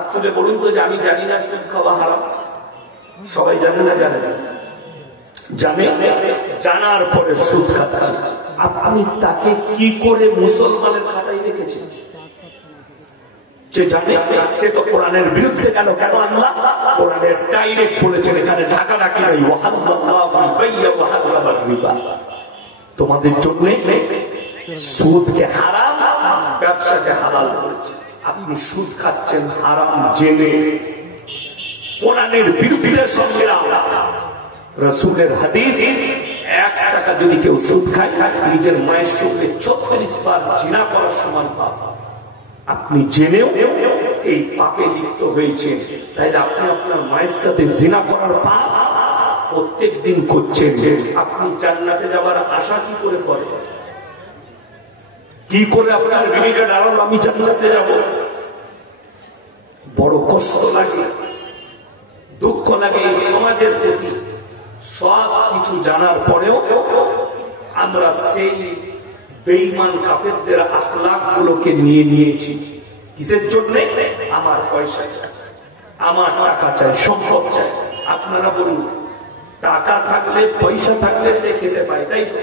হাত তুলে বলুন তো যে আমি জানি না সুদ খাওয়া হারাম। সবাই জানে না? জানে না? জানে। জানার পরে সুদ খাচ্ছে। আপনি তাকে কি করে মুসলমানের খাতায় রেখেছেন? যে জানে সে তো কোরআনের বিরুদ্ধে গেল। কেন? আল্লাহ কোরআনের ডাইরেক্ট বলেছেন এখানে ঢাকাঢাকি নাই, ওয়াহাল্লাল্লাহুল বাই'a ওয়া হারামার রিবা। তোমাদের জন্য সুদকে হারাম, ব্যবসাকে হালাল করেছে। আপনি সুদ খাচ্ছেন হারাম জেনে। কোরআনের বিরুদ্ধে সংগ্রাম। রাসূলের হাদিস, 1 টাকা যদি কেউ সুদ খায় নিজের মায়ের সঙ্গে 36 বার জিনা করার সমান পাপ। আপনি জেনেও এই পাপে লিপ্ত হয়েছেন, তাই আপনি আপনার মায়ের সাথে জিনা করার পাপ প্রত্যেক দিন করছেন। আপনি জান্নাতে যাওয়ার আশা কি করে করেন? কি করে আপনার বিবেকে দাঁড়ালো আমি জান্নাতে যাব? বড় কষ্ট লাগে, দুঃখ লাগে এই সমাজের প্রতি। সব কিছু জানার পরেও আমরা সেই বেঈমান কাফেরদের আখলাক গুলোকে নিয়ে নিয়েছি। কিসের জন্য? আমার পয়সা চাই, আমার টাকা চাই, সম্পদ চাই। আপনারা বলুন, টাকা থাকলে পয়সা থাকলে সে খেতে পায়, তাই তো?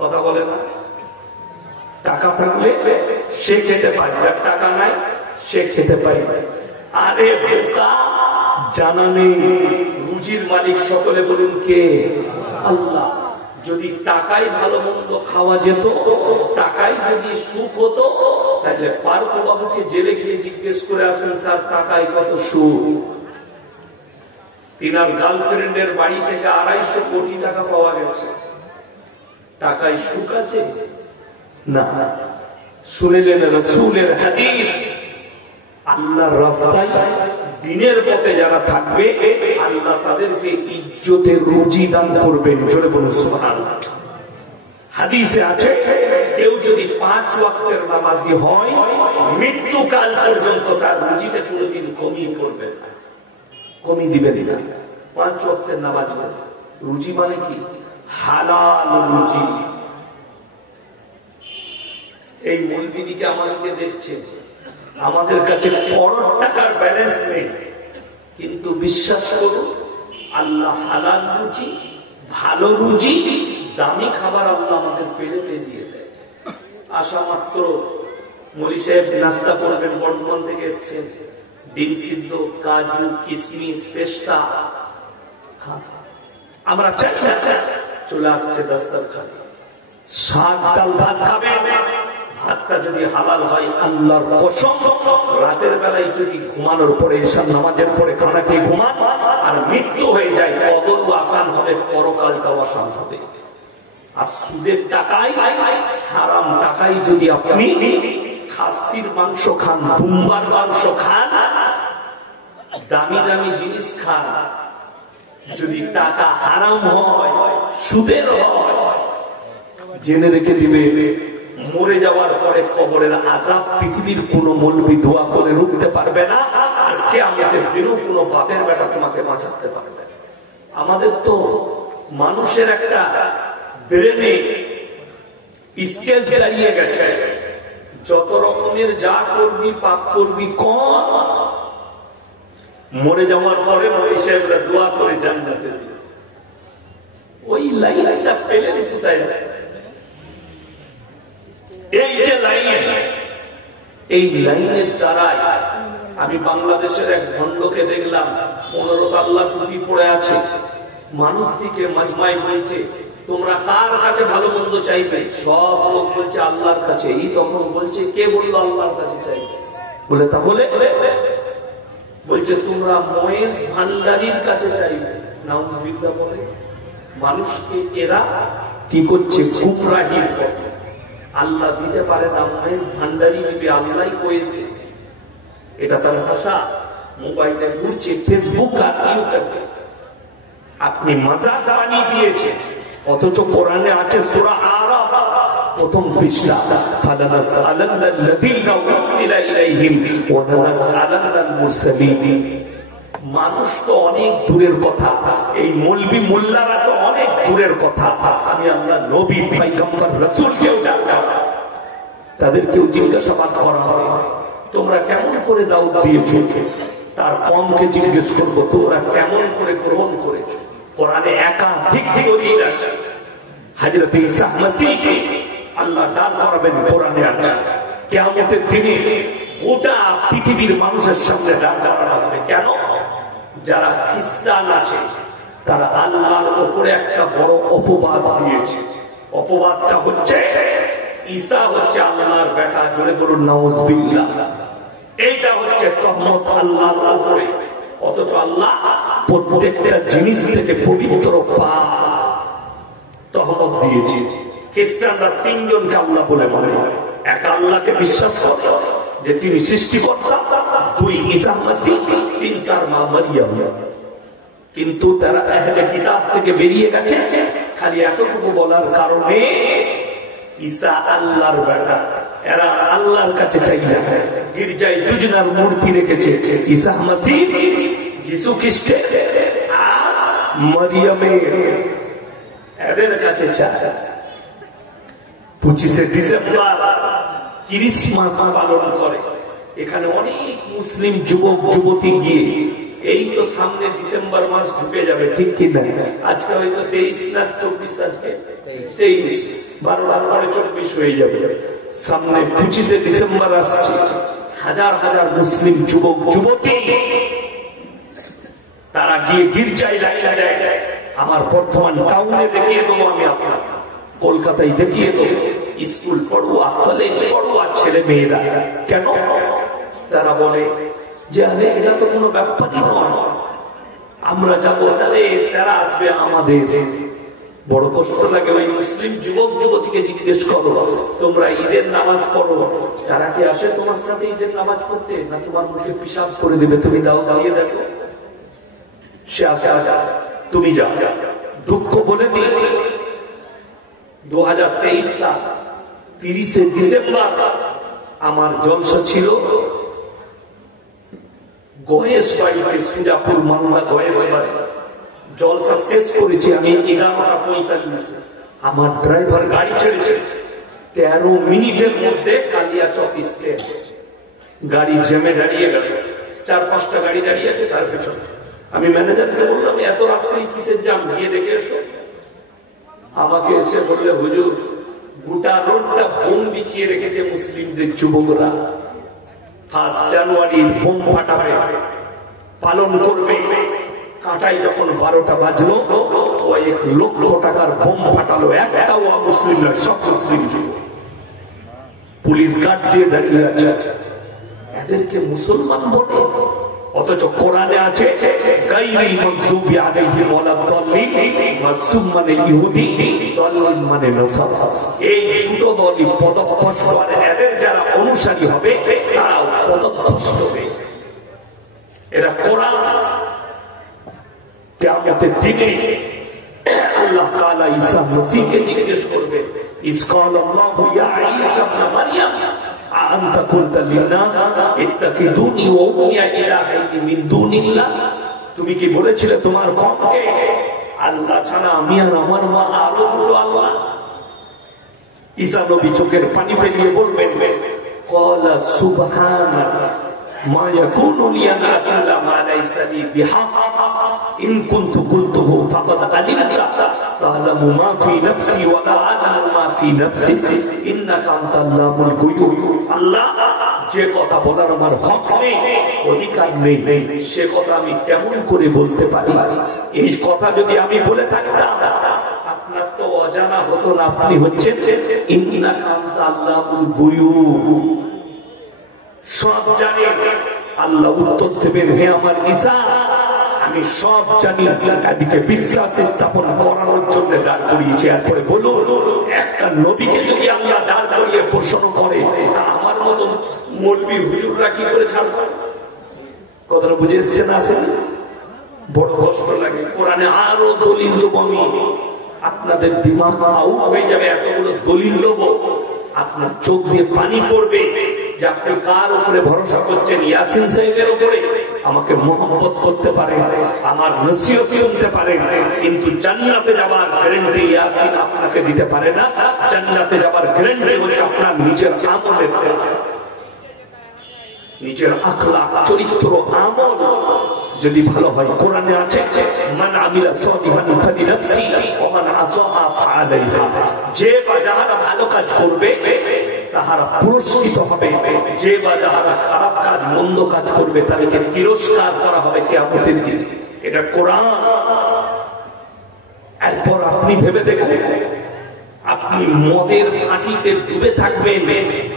কথা বলে না? টাকা থাকলে সে খেতে পায়, যার টাকা নাই সে খেতে পায়। আরে বোকা, জানা নেই রুজির মালিক সকলে বলুন কে? আল্লাহ। যদি টাকায় ভালো মন্দ খাওয়া যেত, টাকায় যদি সুখ হতো, তাহলে পার্থ বাবুকে জেলে গিয়ে জিজ্ঞেস করে আসুন, স্যার টাকায় কত সুখ? তিনার গার্লফ্রেন্ডের বাড়ি থেকে 250 কোটি টাকা পাওয়া গেছে। টাকায় সুখ আছে? না। শুনলেন রাসূলের হাদিস, আল্লাহর রাস্তায় দিনের পথে যারা থাকবে আল্লাহ তাদেরকে ইজ্জতের রুজি দান করবেন। জোরে বলুন সুবহানাল্লাহ। হাদিসে আছে, কেউ যদি 5 ওয়াক্তের নামাজি হয় মৃত্যুকাল পর্যন্ত তার রুজিতে কোনোদিন কমিয়ে করবে না, কমিয়ে দিবেন না। 5 ওয়াক্তের নামাজ রুজি মানে কি? হালাল রুজি। এই মৌলবীদিকে আমাদেরকে দেখছে, আমাদের কাছে করোড় টাকার ব্যালেন্স নেই, কিন্তু বিশ্বাস করুন আল্লাহ হালাল রুজি, ভালো রুজি, দামি খাবার আল্লাহ আমাদের পেলেতে দিয়ে দেয়। আসা মাত্র মলি সাহেব নাস্তা করবেন, বর্ধমান থেকে এসছেন, ডিম সিদ্ধ, কাজু, কিশমিশ, পেস্তা, আমরা চাই না, চলে আসছে দস্তরখানে। শাক ডাল ভাত খাবেন, ভাতটা যদি হালাল হয় আল্লাহর কসম, রাতের বেলায় যদি ঘুমানোর পরে এশার নামাজের পরে খানা খেয়ে ঘুমান আর মৃত্যু হয়ে যায়, কবরও আসান হবে, পরকালটাও আসান হবে। আর সুদের টাকায়, হারাম টাকায় যদি আপনি খাসির মাংস খান, দুম্বার মাংস খান, দামি দামি জিনিস খান, যদি টাকা হারাম হয়, সুদের হয়, জেনে রেখে দিবে মরে যাওয়ার পরে কবরের আযাব পৃথিবীর কোন মৌলবি দোয়া করে রুখতে পারবে না, আর কিয়ামতের দিনও কোন বাপের বেটা তোমাকে বাঁচাতে পারবে না। আমাদের তো মানুষের একটা ব্রেনে স্কেচ দাঁড়িয়ে গেছে, যত রকমের যা করবি পাপ করবি কম, মরে যাওয়ার পরে মৌলবি সাহেবরা দোয়া করে জান্নাতে দিবে। ওই লাইনটা পেলেন কোথায়? এই যে লাইন, এই লাইনের দ্বারাই আমি বাংলাদেশের এক ভণ্ডকে দেখলাম 15 তাল্লা টুপি পড়ে আছে, মানুষ দিকে মাজমাই বলছে তোমরা কার কাছে ভালো মন্দ চাইবে? সব লোক বলছে আল্লাহর কাছে। এই তখন বলছে কে বললো আল্লাহর কাছে চাইবে? বলে তা বলে বলছে তোমরা মহেশ ভান্ডারীর কাছে চাইবে। নাউজুবিল্লাহ বলে মানুষকে এরা কি করছে? গুমরাহির পথে। আল্লাহ দিতে পারে না, মহেশ ভান্ডারী দিবে, আল্লাহ কয়েছে। এটা তার ভাষা। মোবাইলে ঘুরছে, ফেসবুক আর ইউটিউবে আপনি মাজার বানিয়ে দিয়েছেন, অথচ কোরআনে আছে সূরা আরাফ প্রথম পৃষ্ঠা, ফালানাসআলান্নাল্লাযীনা উরসিলা ইলাইহিম ওয়া লানাসআলান্নাল মুরসালিন। মানুষ তো অনেক দূরের কথা, এই মৌলবি মোল্লারা তো অনেক দূরের কথা। আমি আল্লাহ নবী পয়গম্বর রাসূলকেও ডাকলাম, তাদেরকেও জিজ্ঞাসাবাদ করা হয়, তোমরা কেমন করে দাওয়াত দিয়েছো? তার কমকে জিজ্ঞেস করবো, তোমরা কেমন করে গ্রহণ করেছো? কোরআনে একাধিক দলিল আছে। হযরত ঈসা মসীহকে আল্লাহ দাঁড় করাবেন, কোরআনে আছে। কিয়ামতের দিনে গোটা পৃথিবীর মানুষের সামনে দাঁড় করানো হবে। কেন? যারা খ্রিস্টান আছে তারা আল্লাহর উপরে একটা বড় অপবাদ দিয়েছে। অপবাদটা হচ্ছে ঈসা হচ্ছে আল্লাহর বেটা। জোরে বলুন নাউজুবিল্লাহ। এইটা হচ্ছে তহমত আল্লাহর উপরে। অথচ আল্লাহ প্রত্যেকটা জিনিস থেকে পবিত্র পাক তহমত দিয়েছে। খ্রিস্টানরা তিনজনকে আল্লাহ বলে মনে হয়। এক আল্লাহকে বিশ্বাস করে যে তিনি সৃষ্টিকর্তা, দুই ঈসা মসীহ, তিন তার মা মারিয়াম। কিন্তু তারা আহলে কিতাব থেকে বেরিয়ে গেছে খালি এতটুকু বলার কারণে ঈসা আল্লাহর বেটা। এরা আল্লাহর কাছে চাই না, গির্জায় দুজনার মূর্তি রেখেছে, ঈসা মসীহ যিশু খ্রিস্টের আর মারিয়ামের। এদের কাছে চায় 25শে ডিসেম্বর ক্রিসমাস পালন করে। এখানে অনেক মুসলিম যুবক যুবতী গিয়ে এই তো সামনে ডিসেম্বর মাস ঢুকে যাবে, ঠিক কি না? আজকে হয়তো 23 না 24, আজকে 23, 12টার পরে 24 হয়ে যাবে। সামনে 25শে ডিসেম্বর আসছে। হাজার হাজার মুসলিম যুবক যুবতী তারা গিয়ে গির্জায় লাইন দেয়। আমার বর্তমান টাউনে দেখিয়ে দেবো আমি, আপনার কলকাতায় দেখিয়ে দেবো। স্কুল পড়ুয়া, কলেজ পড়ুয়া ছেলে মেয়েরা কেন তারা বলে যে আরে এটা তো কোনো ব্যাপারই নয়, আমরা যাবো তাহলে তারা আসবে আমাদের। বড় কষ্ট লাগে। ওই মুসলিম যুবক যুবতীকে জিজ্ঞেস করো, তোমরা ঈদের নামাজ পড়ো, তারা কি আসে তোমার সাথে ঈদের নামাজ পড়তে? না তোমার মুখে পিশাব করে দেবে, তুমি দাও দিয়ে দেখো। সে আসে, তুমি যাও। দুঃখ বলে দিই 2023 সাল 30শে ডিসেম্বর আমার জলসা ছিল গয়েশ বাড়িতে, সুজাপুর মামলা গয়েশ বাড়ি। জলসা শেষ করেছি আমি 11:45। আমার ড্রাইভার গাড়ি ছেড়েছে 13 মিনিটের মধ্যে কালিয়াচক স্টেশন। গাড়ি জ্যামে দাঁড়িয়ে গেল, 4-5টা গাড়ি দাঁড়িয়ে আছে তার পেছনে। আমি ম্যানেজারকে বললাম এত রাত্রি কিসের জ্যাম, গিয়ে দেখে এসো। আমাকে এসে বললে হুজুর গোটা রোডটা বোম বিছিয়ে রেখেছে মুসলিমদের যুবকরা। 1 জানুয়ারি বোম ফাটাবে, পালন করবে। কাঁটাই যখন 12টা বাজলো, কয়েক লক্ষ টাকার বোম ফাটালো। একটাও মুসলিম নয়, সব মুসলিম। পুলিশ গার্ড দিয়ে দাঁড়িয়ে আছে। এদেরকে মুসলমান বলে, অথচ কোরআনে আছে গায়রিল মাগযুবি আলাইহিম ওয়ালাদ-দাল্লিন। মাগযুব মানে ইহুদি, দাল্লিন মানে নাসারা। এই দুটো দলই পদভ্রষ্ট। আর এদের যারা অনুসারী হবে তারাও পদভ্রষ্ট হবে। এরা কোরআন কিয়ামতের দিনে আল্লাহ তাআলা ঈসা মসীহকে জিজ্ঞেস করবে, ইস ক্বালা আল্লাহু ইয়া ঈসা ইবনে মারইয়াম আনতা কুলতা লিন-নাস ইত্তাকিদুনি ওয়া উম্মি ইলাহাইনি মিন দুনিল্লাহ। তুমি কি বলেছিলে তোমার কওমকে আল্লাহ ছাড়া আমি আর আমার মা আরো দুটো আল্লাহ? ঈসা নবী চোখের পানি ফেলিয়ে বলবেন, ক্বালা সুবহানাল্লাহ মা ইয়াকুনু লি আন আকুলা মা লাইসা লি বিহাক ইন কুনতু কুলতুহু ফাকাদ আলিমতা তা'লামু মা ফি নাফসি ওয়া লা আ'লামু মা ফি নাফসিক ইন্নাকা আনতাল্লামুল গুয়ুব। আল্লাহ, যে কথা বলার আমার হক নেই, অধিকার নেই, সে কথা আমি কেমন করে বলতে পারি? এই কথা যদি আমি বলে থাকতাম আপনার তো অজানা হতো না। আপনি হচ্ছেন ইন্নাকা আনতাল্লামুল গুয়ুব, সব জানি। আল্লাহ উত্তর দেবেন, হে আমার ঈসা আমি সব জানি। এদিকে বিশ্বাস স্থাপন করানোর জন্য দাঁড় করিয়েছে। এরপরে বলুন, একটা নবীকে যদি আল্লাহ দাঁড় করিয়ে প্রশ্ন করে তা আমার মতো মৌলবি হুজুররা কি করে ছাড়বে? কথাটা বুঝে এসছে না? আসেন, বড় কষ্ট লাগে। কোরআনে আরো দলিল দেবো আমি, আপনাদের দিমাগ আউট হয়ে যাবে। এতগুলো দলিল দেবো, আপনার চোখ দিয়ে পানি পড়বে যে আপনি কার উপরে ভরসা করছেন। ইয়াসিন সাহেবের উপরে আমাকে মোহাম্মত করতে পারেন, আমার নসিহত শুনতে পারেন, কিন্তু জান্নাতে যাবার গ্যারান্টি ইয়াসিন আপনাকে দিতে পারে না। জান্নাতে যাবার গ্যারান্টি হচ্ছে আপনার নিজের আমলের। নিজের আখলাক, চরিত্র, আমল যদি ভালো হয়, কোরআনে আছে মান আমিলা সালিহান ফালিনাফসি ওয়া মান আসাআ ফাআলাইহা, যে বা যারা ভালো কাজ করবে তাহারা পুরস্কৃত হবে, যে বা যারা খারাপ কাজ, মন্দ কাজ করবে তাদেরকে তিরস্কার করা হবে কিয়ামতের দিন। এটা কোরআন। এরপর আপনি ভেবে দেখুন, আপনি মদের ফাঁটিতে ডুবে থাকবেন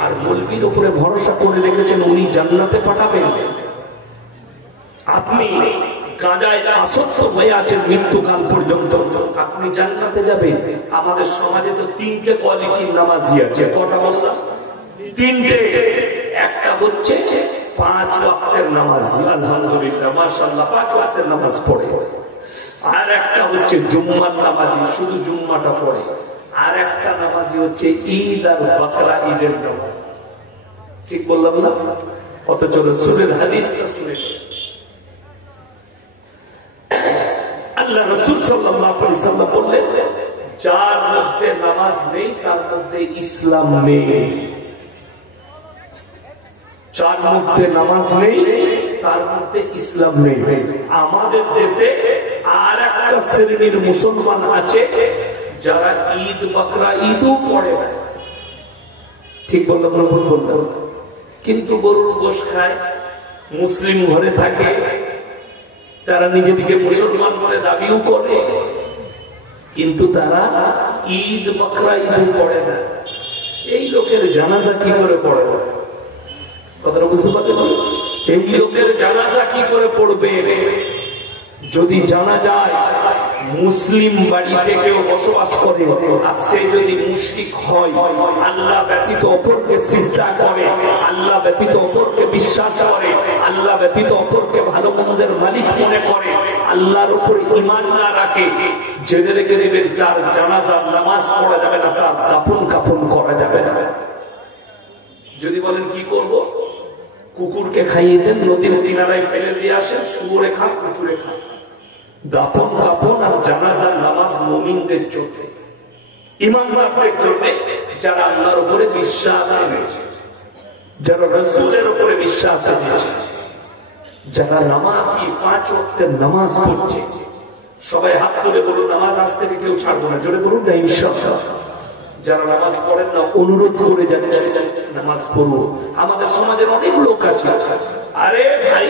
আর মৌলবীর উপরে ভরসা করে রেখেছেন উনি জান্নাতে পাঠাবেন। আপনি গাঁজায় আসক্ত হয়ে আছেন মৃত্যুকাল পর্যন্ত, আপনি জান্নাতে যাবেন। আমাদের সমাজে তো তিনটে কোয়ালিটির নামাজি আছে। কটা বললাম? তিনটে। একটা হচ্ছে 5 ওয়াক্তের নামাজি, আলহামদুলিল্লাহ মাশাআল্লাহ 5 ওয়াক্তের নামাজ পড়ে। আর একটা হচ্ছে জুম্মার নামাজি, শুধু জুম্মাটা পড়ে। আর একটা নামাজি হচ্ছে ঈদ আর বকরা ঈদের নামাজ। ঠিক বললাম না? অথচ রাসূলের হাদিসটা শুনে আল্লাহ রাসূল সাল্লাল্লাহু আলাইহি ওয়াসাল্লাম বললেন, যার মধ্যে নামাজ নেই তার মধ্যে ইসলাম নেই। যার মধ্যে নামাজ নেই তার মধ্যে ইসলাম নেই। আমাদের দেশে আর একটা শ্রেণীর মুসলমান আছে যারা ঈদ বকরা ঈদও পড়ে না। ঠিক বললাম না? ভুল বললাম? কিন্তু গরুর গোশত খায়, মুসলিম ঘরে থাকে, তারা নিজেদেরকে মুসলমান বলে দাবিও করে, কিন্তু তারা ঈদ বকরা ঈদও পড়ে না। এই লোকের জানাজা কি করে পড়ে না? কথাটা বুঝতে পারলেন? এই লোকের জানাজা কি করে পড়বে? যদি জানা যায় মুসলিম বাড়িতে কেউ বসবাস করে আর সে যদি মুশরিক হয়, আল্লাহ ব্যতীত অপরকে সিজদা করে, আল্লাহ ব্যতীত অপরকে বিশ্বাস করে, আল্লাহ ব্যতীত অপরকে ভালো মন্দের মালিক মনে করে, আল্লাহর উপরে ঈমান না রাখে, জেনে রেখে দেবেন তার জানাজার নামাজ পড়া যাবে না, তার দাফন কাফন করা যাবে না। যদি বলেন কি করব, কুকুরকে খাইয়ে দেন, নদীর কিনারায় ফেলে দিয়ে আসেন, শুয়োরে খান, কুকুরে খান। দাফন কাফন আর জানাজার নামাজ মুমিনদের জন্য, ঈমানদারদের জন্য, যারা আল্লাহর উপরে বিশ্বাস এনেছে, যারা রাসূলের উপরে বিশ্বাস এনেছে, যারা নামাজি 5 ওয়াক্তের নামাজ পড়ছে। সবাই হাত তুলে বলুন, নামাজ আজ থেকে কেউ ছাড়বো না। জোরে বলুন না ইনশাআল্লাহ। যারা নামাজ পড়েন না অনুরোধ করে যাচ্ছে নামাজ পড়ুন। আমাদের সমাজের অনেক লোক আছে, আরে ভাই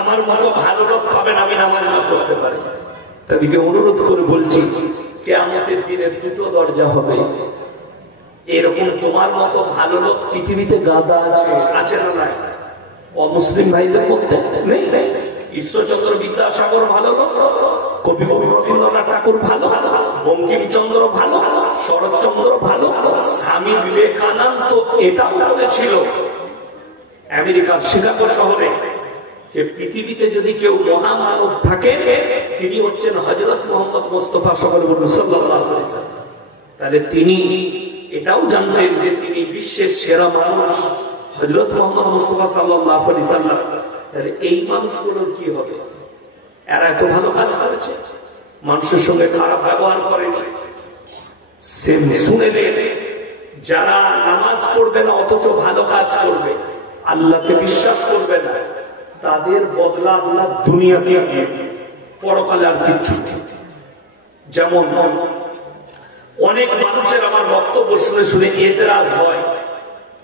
আমার মতো ভালো লোক পাবেন আমি নামাজ না পড়তে পারি, তাদেরকে অনুরোধ করে বলছি, কিয়ামতের দিনে 2টো দরজা হবে। এরকম তোমার মতো ভালো লোক পৃথিবীতে গাদা আছে, আছে না নাই? অমুসলিম ভাইদের মধ্যে নেই? ঈশ্বরচন্দ্র বিদ্যাসাগর ভালো লোক, কবি রবীন্দ্রনাথ ঠাকুর ভালো, বঙ্কিমচন্দ্র ভালো, শরৎচন্দ্র ভালো, স্বামী বিবেকানন্দ এটাও বলেছিল আমেরিকার শিকাগো শহরে যে পৃথিবীতে যদি কেউ মহামানব থাকে তিনি হচ্ছেন হযরত মুহাম্মদ মুস্তাফা সাল্লাল্লাহু আলাইহি ওয়াসাল্লাম। তাহলে তিনি এটাও জানতেন যে তিনি বিশ্বের সেরা মানুষ হযরত মুহাম্মদ মুস্তাফা সাল্লাল্লাহু আলাইহি ওয়াসাল্লাম। তাহলে এই মানুষগুলোর কি হবে? এরা এত ভালো কাজ করেছে, মানুষের সঙ্গে খারাপ ব্যবহার করেনি। শুনে যারা নামাজ পড়বে না অথচ ভালো কাজ করবে, আল্লাহকে বিশ্বাস করবে না, তাদের বদলা আল্লাহ দুনিয়াতে দিয়ে, পরকালে আর কিচ্ছু। যেমন অনেক মানুষের আমার বক্তব্য শুনে শুনে এতেরাজ হয়,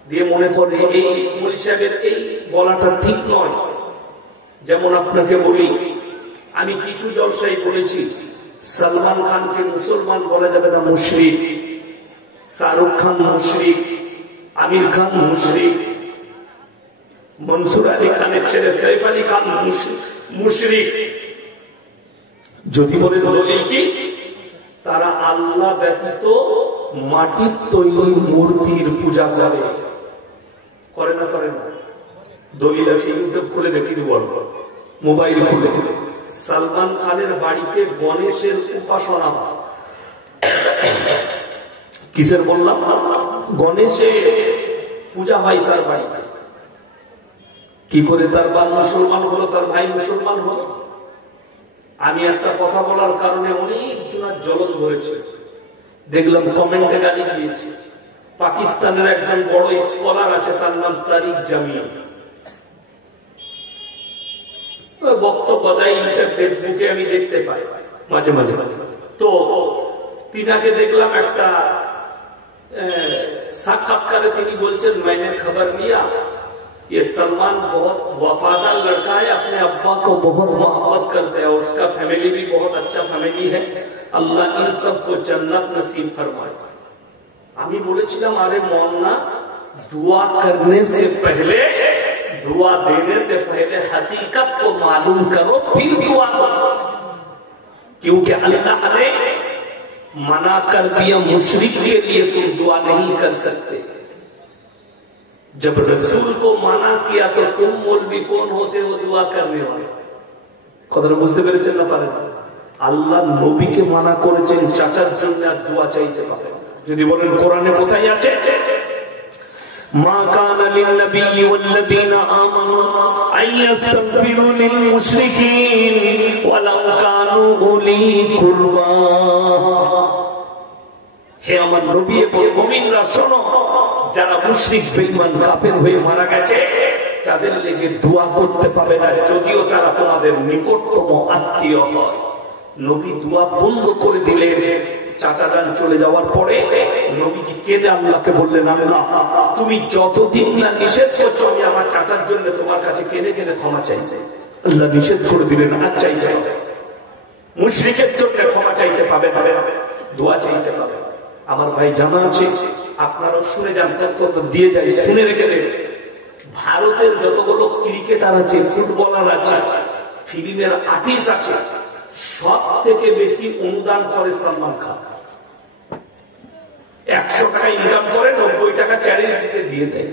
দিয়ে মনে করে এই মৌলভী সাহেবের এই বলাটা ঠিক নয়। যেমন আপনাকে বলি, আমি কিছু জলসায় বলেছি সালমান খানকে মুসলমান বলা যাবে না, মুশরিক। শাহরুখ খান মুশরিক, আমির খান মুশরিক, মনসুর আলী খানের ছেলে সৈফ আলী খান মুশরিক। যদি বলেন দলিল কি? তারা আল্লাহ ব্যতীত মাটির তৈরি মূর্তির পূজা করে। করে না? করে না? দলিল আছে, ইউটিউব খুলে দেখি, বলবো মোবাইল খুলে। সালমান খানের বাড়িতে গণেশের উপাসনা। কিসের বললাম? গণেশের পূজা হয় তার বাড়িতে। কি করে তার বাপ মুসলমান হলো, তার ভাই মুসলমান হলো? আমি একটা কথা বলার কারণে অনেক জনের জ্বলন ধরেছে, দেখলাম কমেন্টে গালি দিয়েছে। পাকিস্তানের একজন বড় স্কলার আছে, তার নাম তারিক জামিল। বক্তব্য দেয় ফেসবুকে, আমি দেখতে পাই মাঝে মাঝে। তো তিনাকে দেখলাম একটা साक्षात्कार बोलते मैंने खबर लिया ये सलमान बहुत वफादार लड़का है, अपने अब्बा को बहुत मोहब्बत करते हैं, उसका फैमिली भी बहुत अच्छा फैमिली है, अल्लाह इन सबको जन्नत नसीब फरमाए। আমি বলেছিলাম আরে মন না, दुआ करने से पहले, दुआ देने से पहले हकीकत को मालूम करो फिर दुआ करो, क्योंकि अल्लाह ने मना कर दिया मुशरिक के लिए तुम दुआ नहीं कर सकते। जब रसूल को मना किया तो तुम मौलवी कौन होते हो दुआ करने वाले? कतटा बुझते पेरेছেন না পারেন? আল্লাহ নবীকে মানা করেছেন চাচার জন্য আর দোয়া চাইতে পারে। যদি বলেন কোরআনে কোথায় আছে? মা কানা লিন নবী ওয়াল্লাযীনা আমানু আইয়াস্তাগফিরু লিল মুশরিকিন ওয়ালাউ কানু উলি কুরবা। হে আমার নবী এবং মুমিনরা শোনো, যারা মুশরিক বেঈমান কাফের হয়ে মারা গেছে তাদের লেগে দোয়া করতে পাবে না, যদিও তারা তোমাদের নিকটতম আত্মীয় হয়। নবী দোয়া বন্ধ করে দিলেন। চাচা যান চলে যাওয়ার পরে নবীজি কেঁদে আল্লাহকে বললেন, আল্লাহ তুমি যতদিন না নিষেধ করছো আমি আমার চাচার জন্য তোমার কাছে কেঁদে কেঁদে ক্ষমা চাই। আল্লাহ নিষেধ করে দিলেন, আর চাইতে হবে মুশরিকের জন্য ক্ষমা চাইতে পাবে, দোয়া চাইতে পাবে। আমার ভাই জানা আছে, আপনারা শুনে যান, তথ্য দিয়ে যায়, শুনে রেখে দেবেন। ভারতের যতগুলো ক্রিকেটার আছে, ফুটবলার আছে, ফিল্মের আর্টিস্ট আছে, সব থেকে বেশি অনুদান করে সলমান খান। 100 টাকা ইনকাম করে, 90 টাকা চ্যারিটিতে দিয়ে দেয়।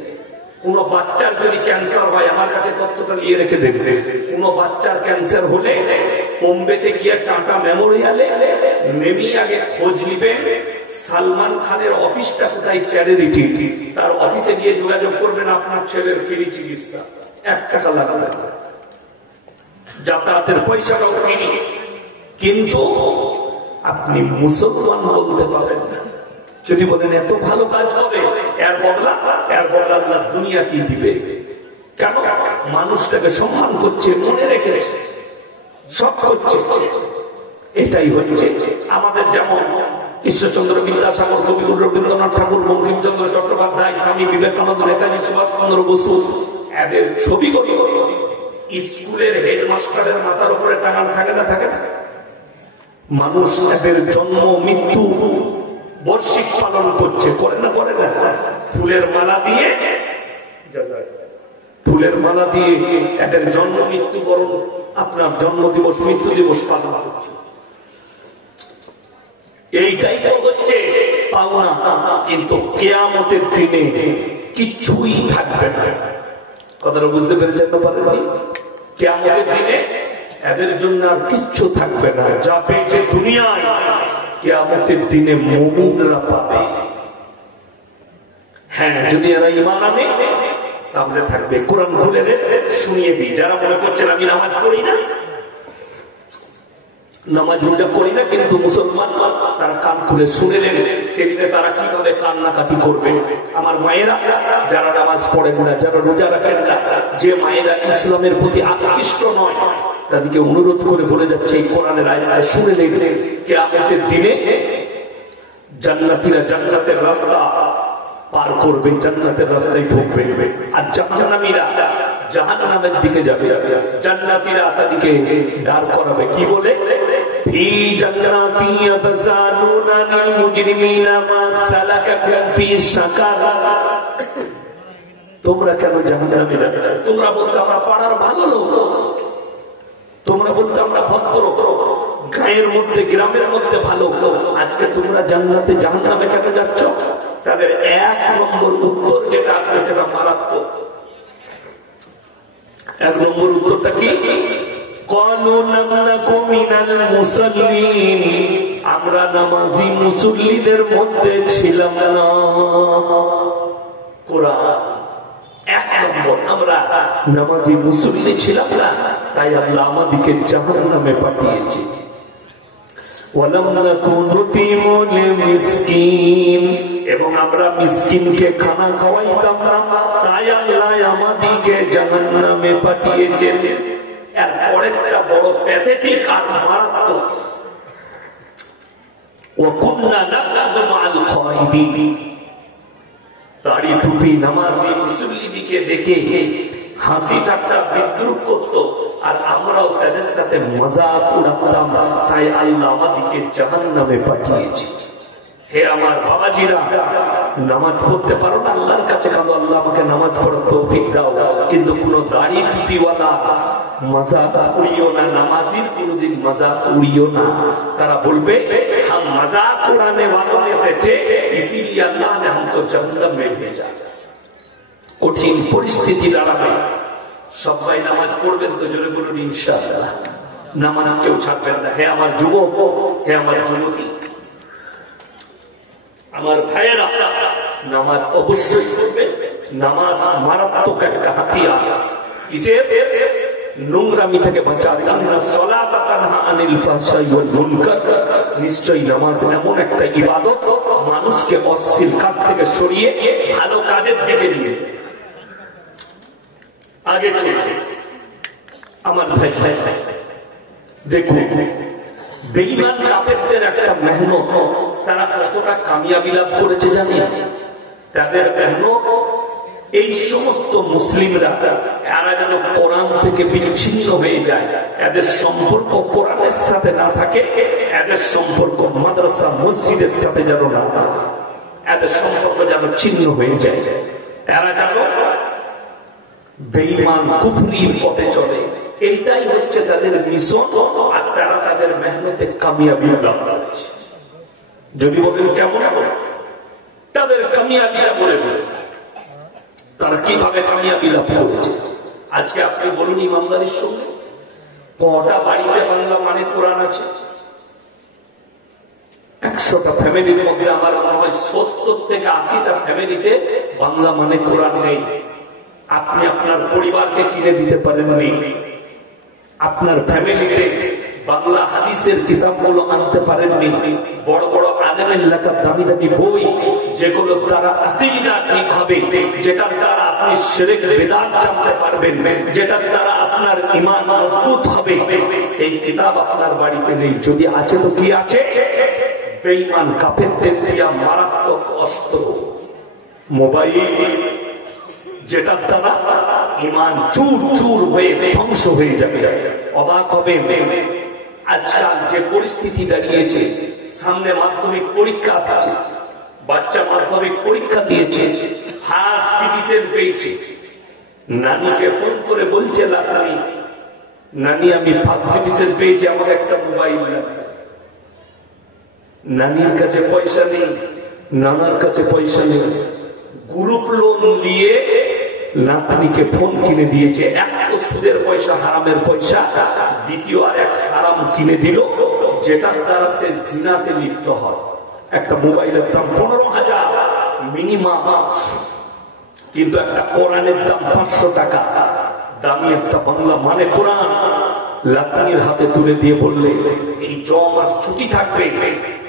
কোন বাচ্চার যদি ক্যান্সার হয়, আমার কাছে তথ্যটা নিয়ে রেখে দেবে, কোন বাচ্চার ক্যান্সার হলে বোম্বেতে গিয়ে টাটা মেমোরিয়ালে নেমে আগে খোঁজ নিবেন সালমান খানের অফিসটা কোথায়, চ্যারিটি, তার অফিসে গিয়ে যোগাযোগ করবেন, আপনার ছেলের ফ্রি চিকিৎসা, 1 টাকা লাগবে, যাতায়াতের পয়সাটাও ফ্রি। কিন্তু আপনি মুসলমান বলতে পারেন না। যদি বলেন এত ভালো কাজ হবে, এর বদলা আল্লাহ দুনিয়া কি দিবে? কেন? মানুষটাকে সম্মান করছে, মনে রেখেছে, সব করছে। এটাই হচ্ছে আমাদের, যেমন ঈশ্বরচন্দ্র বিদ্যাসাগর, কবিগুরু রবীন্দ্রনাথ ঠাকুর, বঙ্কিমচন্দ্র চট্টোপাধ্যায়, স্বামী বিবেকানন্দ, নেতাজি সুভাষচন্দ্র বসু, এদের ছবিগুলো স্কুলের হেডমাস্টারের মাথার উপরে টাঙানো থাকে না? থাকে না? মানুষ এদের জন্ম মৃত্যু বার্ষিক পালন করছে, করে না? করে না? ফুলের মালা দিয়ে, ফুলের মালা দিয়ে এদের জন্ম মৃত্যু বরণ, আপনার জন্ম দিবস মৃত্যু দিবস পালন করছে। এইটাই তো হচ্ছে পাওনা। কিন্তু কিয়ামতের দিনে কিছুই থাকবে না। কথাটা বুঝতে পেরেছেন না? পারেন? কিয়ামতের দিনে এদের জন্য আর কিচ্ছু থাকবে না। যা পেয়েছে দুনিয়ায়, কিয়ামতের দিনে মুমিনরা পাবে। হ্যাঁ, যদি এরা ঈমান আনে তাহলে থাকবে। কোরআন খুলে শুনিয়ে দিই, যারা মনে করছেন আমি নামাজ পড়ি না, নামাজ রোজা করি না, কিন্তু মুসলমান, তারা কান খুলে শুনে নেন সেদিনে তারা কিভাবে কান্নাকাটি করবে। আমার মায়েরা যারা নামাজ পড়েন না, যারা রোজা রাখেন না, যে মায়েরা ইসলামের প্রতি আকৃষ্ট নয়, তাদেরকে অনুরোধ করে বলে যাচ্ছে এই কোরআনের আয়াতটা শুনে নেন। কিয়ামতের দিনে জান্নাতীরা জান্নাতের রাস্তা পার করবে, জান্নাতের রাস্তায় ঢুকবে, আর জাহান্নামীরা জাহান্নামের দিকে যাবে। জান্নাতীরা তাদেরকে দাঁড় করাবে কি বলে? ফি জান্নাতি ইয়াতাসালুনা লিল মুজরিমিনা মা সালাকাকুম ফি সাকার। তোমরা কেন জাহান্নামে যাচ্ছ? তোমরা বলতে আমরা পাড়ার ভালো লোক, তোমরা বলতে আমরা ভদ্র, গায়ের মধ্যে গ্রামের মধ্যে ভালো, আজকে তোমরা জান্নাতে জাহান্নামে কেন যাচ্ছ? তাদের 1 নম্বর উত্তর যেটা আসবে সেটা মারাত্মক। 1 নম্বর উত্তরটা কি? ক্বালু লাম নাকু মিনাল মুসাল্লিন, আমরা নামাজি মুসল্লিদের মধ্যে ছিলাম না। কোরআন 1 নম্বর, আমরা নামাজি মুসল্লি ছিলাম না, তাই আল্লাহ আমাদেরকে জাহান্নামে পাঠিয়েছে। এবং আমরা মিসকিনকে খানা খাওয়াইতাম না, তাই আল্লাহ আমাদেরকে জাহান্নামে পাঠিয়েছেন। এরপর একটা বড় প্যাথেটিক আর মারাত্মক, দাড়ি টুপি নামাজি মুসল্লিকে দেখে হাসি ঠাট্টা বিদ্রুপ করত, আর আমরাও তাদের সাথে মজাক উড়াতাম, তাই আল্লাহ আমাদেরকে জাহান্নামে পাঠিয়েছে। হে আমার বাবাজিরা, নামাজ পড়তে পারো না, আল্লাহর কাছে কাঁদো, আল্লাহ আমাকে নামাজ পড়ার তৌফিক দাও। কিন্তু কোন দাড়ি টুপিওয়ালা মজাক উড়িও না, নামাজির কোনদিন মজাক উড়িও না। তারা বলবে হাম মজাক উড়ানে वालों में से थे, इसीलिए अल्लाह ने हमको जहन्नम में भेजा। কঠিন পরিস্থিতি দাঁড়াবে। সবাই নামাজ পড়বেন তো? জোরে বলুন ইনশাআল্লাহ। নামাজ কেউ ছাড়বেন না। হে আমার যুবক, হে আমার যুবতী, আমার ভাইয়েরা, নামাজ অবশ্যই পড়বে। নামাজ মারাত্মক একটা হাতিয়ার। কিসের? নোংরামি থেকে বাঁচার। নিশ্চয়ই নামাজ এমন একটা ইবাদত, মানুষকে অশ্লীল কাজ থেকে সরিয়ে ভালো কাজের দিকে নিয়ে আগে চলছে। আমার ভাই ভাই দেখুন, বেঈমান কাফেরদের একটা মেহনত, তারা কতটা কামিয়াবি লাভ করেছে জানেন? তাদের মেহনত এই সমস্ত মুসলিমরা এরা যেন কোরআন থেকে বিচ্ছিন্ন হয়ে যায়, এদের সম্পর্ক কোরআনের সাথে না থাকে, এদের সম্পর্ক মাদ্রাসা মসজিদের সাথে যেন না থাকে, এদের সম্পর্ক যেন ছিন্ন হয়ে যায়, এরা যেন বেঈমান কুফরির পথে চলে। এইটাই হচ্ছে তাদের মিশন, আর তারা তাদের মেহনতে কামিয়াবি লাভ করেছে। যদি বলেন কেমন, তাদের কামিয়াবিটা বলে দেবে তারা কিভাবে কামিয়াবি লাভ করেছে। আজকে আপনি বলুন ইমানদারির সঙ্গে কটা বাড়িতে বাংলা মানে কোরআন আছে? 100টা ফ্যামিলির মধ্যে আমার মনে হয় 70 থেকে 80টা ফ্যামিলিতে বাংলা মানে কোরআন নেই। আপনি আপনার পরিবারকে কিনে দিতে পারেননি, আপনার ফ্যামিলিতে বাংলা হাদিসের কিতাবগুলো আনতে পারেননি। বড় বড় আলেমের লেখা দামি দামি বই, যেগুলো তারা আকীদা ঠিক হবে, যেটার দ্বারা আপনি শিরক বিদআত জানতে পারবেন, যেটার দ্বারা আপনার ঈমান মজবুত হবে, সেই কিতাব আপনার বাড়িতে নেই। যদি আছে তো কি আছে? বেঈমান কাফেরদের দিয়া মারাত্মক অস্ত্র মোবাইল, যেটার দ্বারা ঈমান চুর চুর হয়ে ধ্বংস হয়ে যাবে। অবাক হবে আজকাল যে পরিস্থিতি দাঁড়িয়েছে, সামনে মাধ্যমিক পরীক্ষা আসছে, বাচ্চা মাধ্যমিক পরীক্ষা দিয়েছে, ফার্স্ট ডিভিশন পেয়েছে, নানিকে ফোন করে বলছে নানি আমি ফার্স্ট ডিভিশন পেয়েছি, আমার একটা মোবাইল লাগবে। নানির কাছে পয়সা নেই, নানার কাছে পয়সা নেই, গ্রুপ লোন দিয়ে নাতনিকে ফোন কিনে দিয়েছে। এক তো সুদের পয়সা, হারামের পয়সা, দ্বিতীয় আর এক হারাম কিনে দিল, যেটার দ্বারা সে জিনাতে লিপ্ত হয়। একটা মোবাইলের দাম 15,000 মিনিমাম, কিন্তু একটা কোরআনের দাম 500 টাকা। দামি একটা বাংলা মানে কোরআন লাতনির হাতে তুলে দিয়ে বললে, এই মাস ছুটি থাকবে,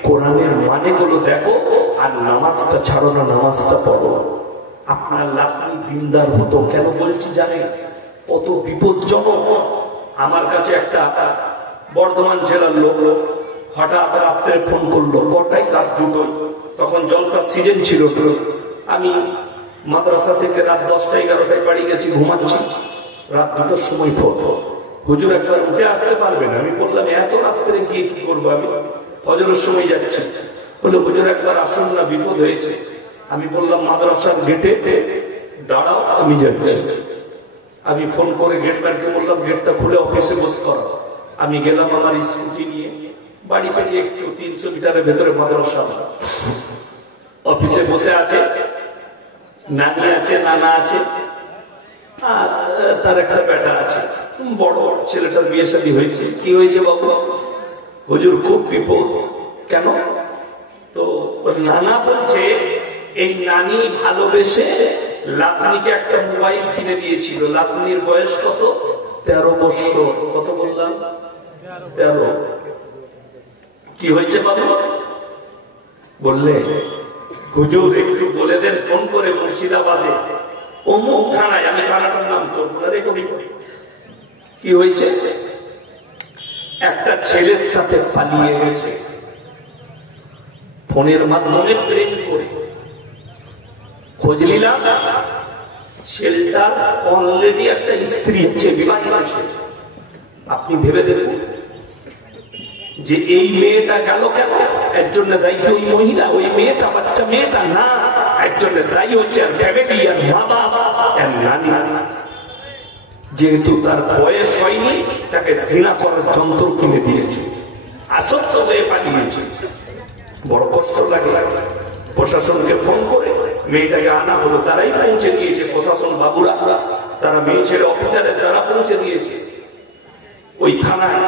কোরআনের মানে গুলো দেখো আর নামাজটা ছাড়ো না, নামাজটা পড়ো। আপনার লাতনি দিনদার হতো। কেন বলছি জানেন? কত বিপজ্জনক। আমার কাছে একটা বর্ধমান জেলার লোক হঠাৎ রাত্রে ফোন করলো, কটাই? রাত 2টো, তখন জলসার সিজন ছিল। আমি মাদ্রাসা থেকে রাত 10টা 11টায় বাড়ি গেছি, ঘুমাচ্ছি। রাত 2টোর সময় ফোন, হুজুর একবার উঠে আসতে পারবেন? আমি বললাম এত রাত্রে গিয়ে কি করবো, আমি ফজরের সময় যাচ্ছি। বলে হুজুর একবার আসুন না, বিপদ হয়েছে। আমি বললাম মাদ্রাসার গেটে দাঁড়াও, আমি যাচ্ছি। আমি ফোন করে গেটম্যানকে বললাম গেটটা খুলে অফিসে বস করো। আমি গেলাম আমার স্কুটি নিয়ে, বাড়ি থেকে একটু 300 মিটারের ভেতরে মাদ্রাসা। অফিসে বসে আছে, নানি আছে, নানা আছে, আর তার একটা বেটা আছে। বড় ছেলেটার বিয়ে শাদী হয়েছে। কি হয়েছে বাবু? হুজুর খুব বিপদ। কেন? তো নানা বলছে এই নানি ভালোবেসে লাতনিকে একটা মোবাইল কিনে দিয়েছিল। লাতনির বয়স কত? 13 বছর। কত বললাম? 13। কি হয়েছে বাবু? বললে হুজুর একটু বলে দেন ফোন করে মুর্শিদাবাদে অমুক থানায়, আমি থানাটার নাম করবো না, রেকর্ডিং করি। কি হয়েছে? একটা ছেলের সাথে পালিয়ে গেছে, ফোনের মাধ্যমে প্রেম করে। খোঁজ নিলাম, ছেলেটার অলরেডি একটা স্ত্রী হচ্ছে, বিবাহিত ছেলে। আপনি ভেবে দেখুন যে এই মেয়েটা গেল কেন? এর জন্য দায়ী কি ওই মহিলা, ওই মেয়েটা, বাচ্চা মেয়েটা? না, এর জন্য দায়ী হচ্ছে আর ফ্যামিলি, আর মা বাবা, আর নানি। যেহেতু তার বয়স হয়নি, তাকে জিনা করার যন্ত্র কিনে দিয়েছে, আসক্ত হয়ে পালিয়েছে। বড় কষ্ট লাগে। প্রশাসনকে ফোন করে মেয়েটাকে আনা হলো, তারাই পৌঁছে দিয়েছে, প্রশাসন বাবুরা, তারা মেয়ে ছেলে অফিসারের দ্বারা পৌঁছে দিয়েছে ওই থানায়।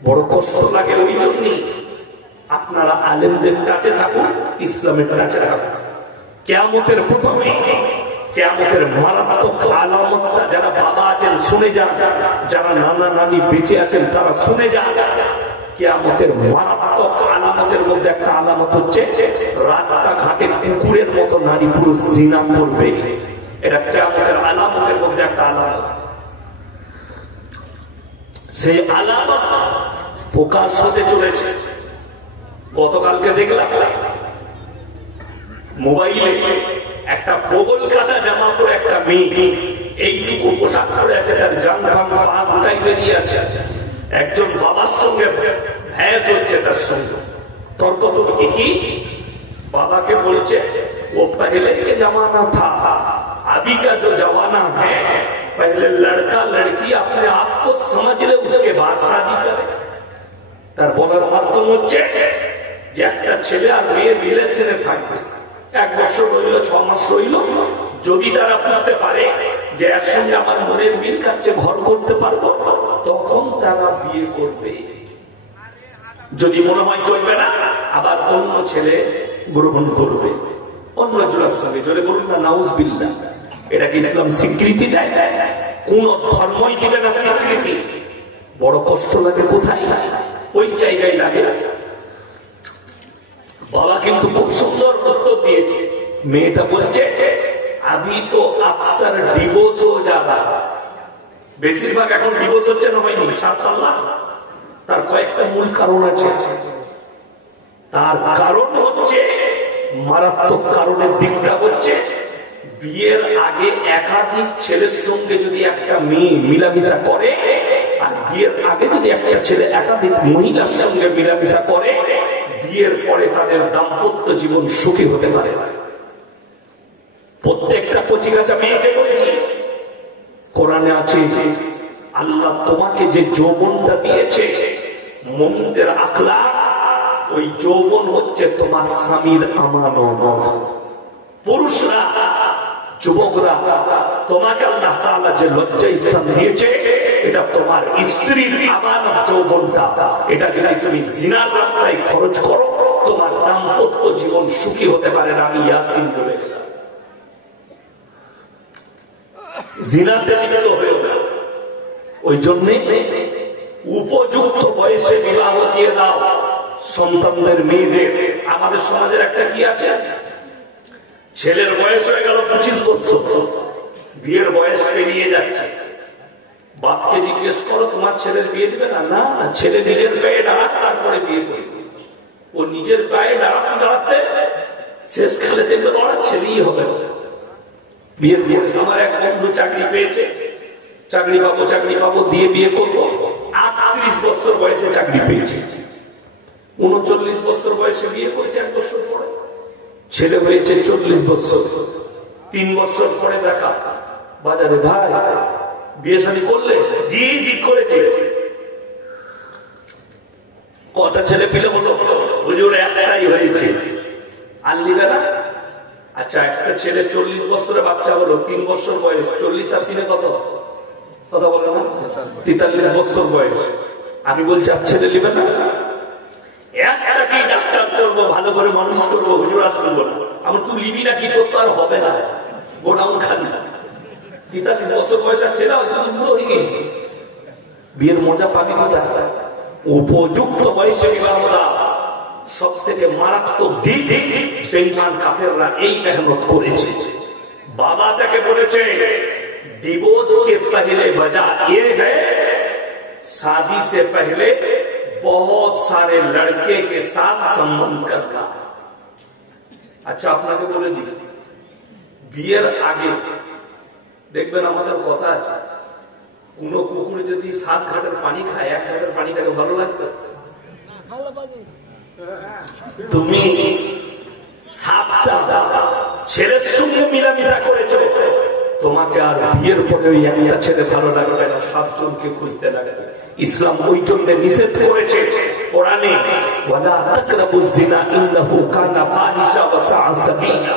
বড় কষ্ট লাগে। ওই জন্যই আপনারা আলেমদের কাছে থাকুন, ইসলামের কাছে থাকুন। কিয়ামতের প্রথমে, কিয়ামতের মারাত্মক আলামতটা যারা বাবা আছেন শুনে যান, যারা নানা নানি বেঁচে আছেন তারা শুনে যান। কিয়ামতের মারাত্মক আলামতের মধ্যে একটা আলামত হচ্ছে রাস্তাঘাটে কুকুরের মতো নারী পুরুষ জিনা করবে। এটা কিয়ামতের আলামতের মধ্যে একটা আলামত। সেই আলামত প্রকাশ হতে চলেছে। গতকালকে দেখলাম মোবাইলে একটা বগল কাটা জামা পরে একটা মেয়ে এইটুকু পোশাক পরে আছে, তার জান পা গোটাই বেরিয়ে আছে। একজন বাবার সঙ্গে ভ্যাস হচ্ছে, তার সঙ্গে তর্ক তর্কি। কি বাবাকে বলছে ও পहले के जमाना था, अभी का जो जमाना है, पहले लड़का लड़की अपने आप को समझ ले उसके बाद शादी करे। তার বলার মাধ্যম হচ্ছে যে একটা ছেলে আর মেয়ে রিলেশনে থাকবে, 1 বছর রইল, 6 মাস রইল, যদি তারা বুঝতে পারে যে এর সঙ্গে আমার মনের মিল খাচ্ছে, ঘর করতে পারবো, তখন তারা বিয়ে করবে। যদি মনে হয় চলবে না, আবার অন্য ছেলে গ্রহণ করবে, অন্য জোড়ার সঙ্গে। জোরে বলুন না নাউজুবিল্লাহ। এটাকে ইসলাম স্বীকৃতি দেয়? কোন ধর্মই দিবে না স্বীকৃতি। বড় কষ্ট লাগে। কোথায়? ওই জায়গায় লাগে। বাবা কিন্তু খুব সুন্দর উত্তর দিয়েছে। মেয়েটা বলছে আমি তো আকসার ডিভোর্স হয়ে যাবা, বেশিরভাগ এখন ডিভোর্স হচ্ছে না, হয়নি, ছাড়তাল্লাহ। তার কয়েকটা মূল কারণ আছে। তার কারণ হচ্ছে, মারাত্মক কারণের দিকটা হচ্ছে, বিয়ের আগে একাধিক ছেলের সঙ্গে যদি একটা মেয়ে মিলামিশা করে, আর বিয়ের আগে যদি একটা ছেলে একাধিক মহিলার সঙ্গে মিলামিশা করে, বিয়ের পরে তাদের দাম্পত্য জীবন সুখী হতে পারে। প্রত্যেকটা কচিকাঁচা মেয়েকে বলেছি, কোরআনে আছে আল্লাহ তোমাকে যে যৌবনটা দিয়েছে, মুমিনদের আখলাক, ওই যৌবন হচ্ছে তোমার স্বামীর আমানত। পুরুষরা, যুবকরা, তোমাকে আল্লাহ তাআলা যে লজ্জা স্থান দিয়েছে, এটা তোমার স্ত্রীর আমানত যৌবনটা। এটা যদি তুমি জিনার রাস্তায় খরচ করো, তোমার দাম্পত্য জীবন সুখী হতে পারে না। আমি ইয়াসিন বলে জিনাতে লিপ্ত হয়েও না। ওই জন্যে উপযুক্ত বয়সে বিবাহ দিয়ে দাও সন্তানদের, মেয়েদের। আমাদের সমাজের একটা কি আছে, ছেলের বয়স হয়ে গেল 25 বছর, বিয়ের বয়স পেরিয়ে যাচ্ছে। বাপকে জিজ্ঞেস করো তোমার ছেলের বিয়ে দিবে না? না, ছেলে নিজের পায়ে দাঁড়াক, তারপরে বিয়ে করবে। ও নিজের পায়ে দাঁড়াতে দাঁড়াতে শেষকালে দেখবে ওরা ছেলেই হবে বিয়ের পরে। আমার এক বন্ধু চাকরি পেয়েছে, চাকরি পাবো দিয়ে বিয়ে করবো। 38 বছর বয়সে চাকরি পেয়েছে, 39 বছর বয়সে বিয়ে করেছে। 1 বছর পরে ছেলে হয়েছে 40 বছর। 3 বছর পরে দেখা বাজারে, ভাই বিয়ে শাদী করলে? জি করেছে। কটা ছেলে পেলে? বলো হুজুর একটাই হয়েছে। আর নিবে না? আচ্ছা, একটা ছেলে 40 বছরে বাচ্চা হলো, 3 বছর বয়স, 40 আর 3 কত? কথা বলে না, 43 বছর বয়স। আমি বলছি আর ছেলে নিবে না? একটাকেই ডাক্তার করবো, ভালো করে মানুষ করবো, হুজুর আর করবো না। আমার তুই লিবি না কি? তোর তো আর হবে না, গোডাউন খালি। 43 বছর বয়স আর ছেলে, হয়তো তুই বুড়ো হয়ে গেছিস। বিয়ের মজা পাবি কোথায়? উপযুক্ত বয়সে বিবাহ দাও। সব থেকে মারাত্মক দিক বেঈমান কাফেররা এই মেহনত করেছে। बाबा তাকে বলেছে डिवोर्स के पहले वजह ये है शादी से पहले बहुत सारे लड़के के साथ संबंध करना। अच्छा আপনাকে বলে দিই, বিয়ের আগে দেখবেন আমাদের কথা আছে, কোন কুকুর যদি 7 ঘাটের পানি খায় 1 ঘাটের পানি তাকে ভালো লাগবে? তুমি 7টা ছেলের সঙ্গে মিলামিশা করেছো, তোমাকে আর বিয়ের পরে ওই একটা ছেলে ভালো লাগবে না, 7 জনকে খুঁজতে লাগবে। ইসলাম ওই জন্য নিষেধ করেছে কোরআনে, ওয়ালা তাকরাবুজ জিনা ইন্নাহু কানা ফাহিশা ওয়া সাআ সাবিলা।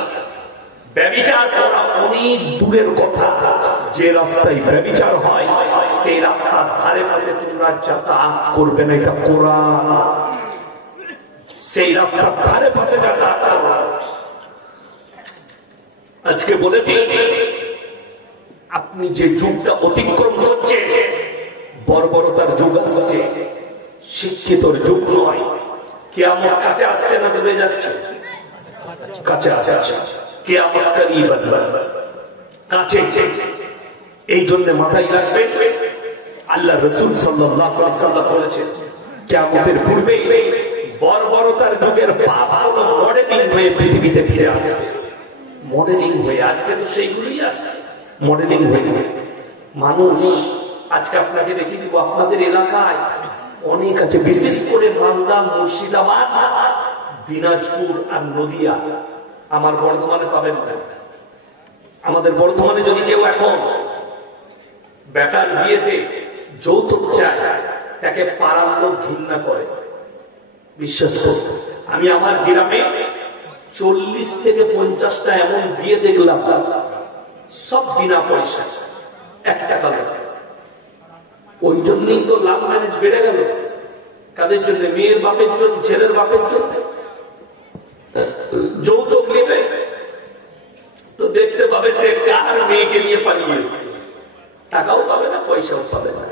ব্যভিচার করা অনেক দূরের কথা, যে রাস্তায় ব্যভিচার হয় সেই রাস্তার ধারে পাশে তোমরা যাতায়াত করবে না, এটা কোরআন। সেই রাস্তার ধারে পাশে যাতায়াত করো। আজকে বলে দিই, আপনি যে যুগটা অতিক্রম করছেন বর্বরতার যুগ আসছে, শিক্ষিতর যুগ নয়। কিয়ামত কাছে আসছে না দূরে যাচ্ছে? কাছে আসছে। কিয়ামত করিবান, কাছে। এই জন্য মাথায় রাখবেন, আল্লাহ রাসূল সাল্লাল্লাহু আলাইহি ওয়াসাল্লাম বলেছেন কিয়ামতের পূর্বে বর্বরতার যুগের পাপগুলো মডেলিং হয়ে পৃথিবীতে ফিরে আসবে। মডেলিং হয়ে, আজকে তো সেইগুলোই আসছে মডেলিং হয়ে। মানুষ আজকে আপনাকে দেখে দিব, আপনাদের এলাকায় অনেক আছে, বিশেষ করে মালদা, মুর্শিদাবাদ, দিনাজপুর আর নদিয়া। আমার বর্ধমানে পাবেন না। আমাদের বর্ধমানে যদি কেউ এখন বেটার বিয়েতে যৌতুক চায়, তাকে পাড়ার লোক ঘৃণা করে। বিশ্বাস করুন, আমি আমার গ্রামে 40 থেকে 50টা এমন বিয়ে দেখলাম, সব বিনা পয়সা, 1 টাকা লাগে। ওই জন্যই তো লাভ ম্যারেজ বেড়ে গেল। কাদের জন্য? মেয়ের বাপের জন্য, ছেলের বাপের জন্য। যৌতুক নেবে তো দেখতে পাবে সে কার মেয়েকে নিয়ে পালিয়ে এসেছে, টাকাও পাবে না, পয়সাও পাবে না।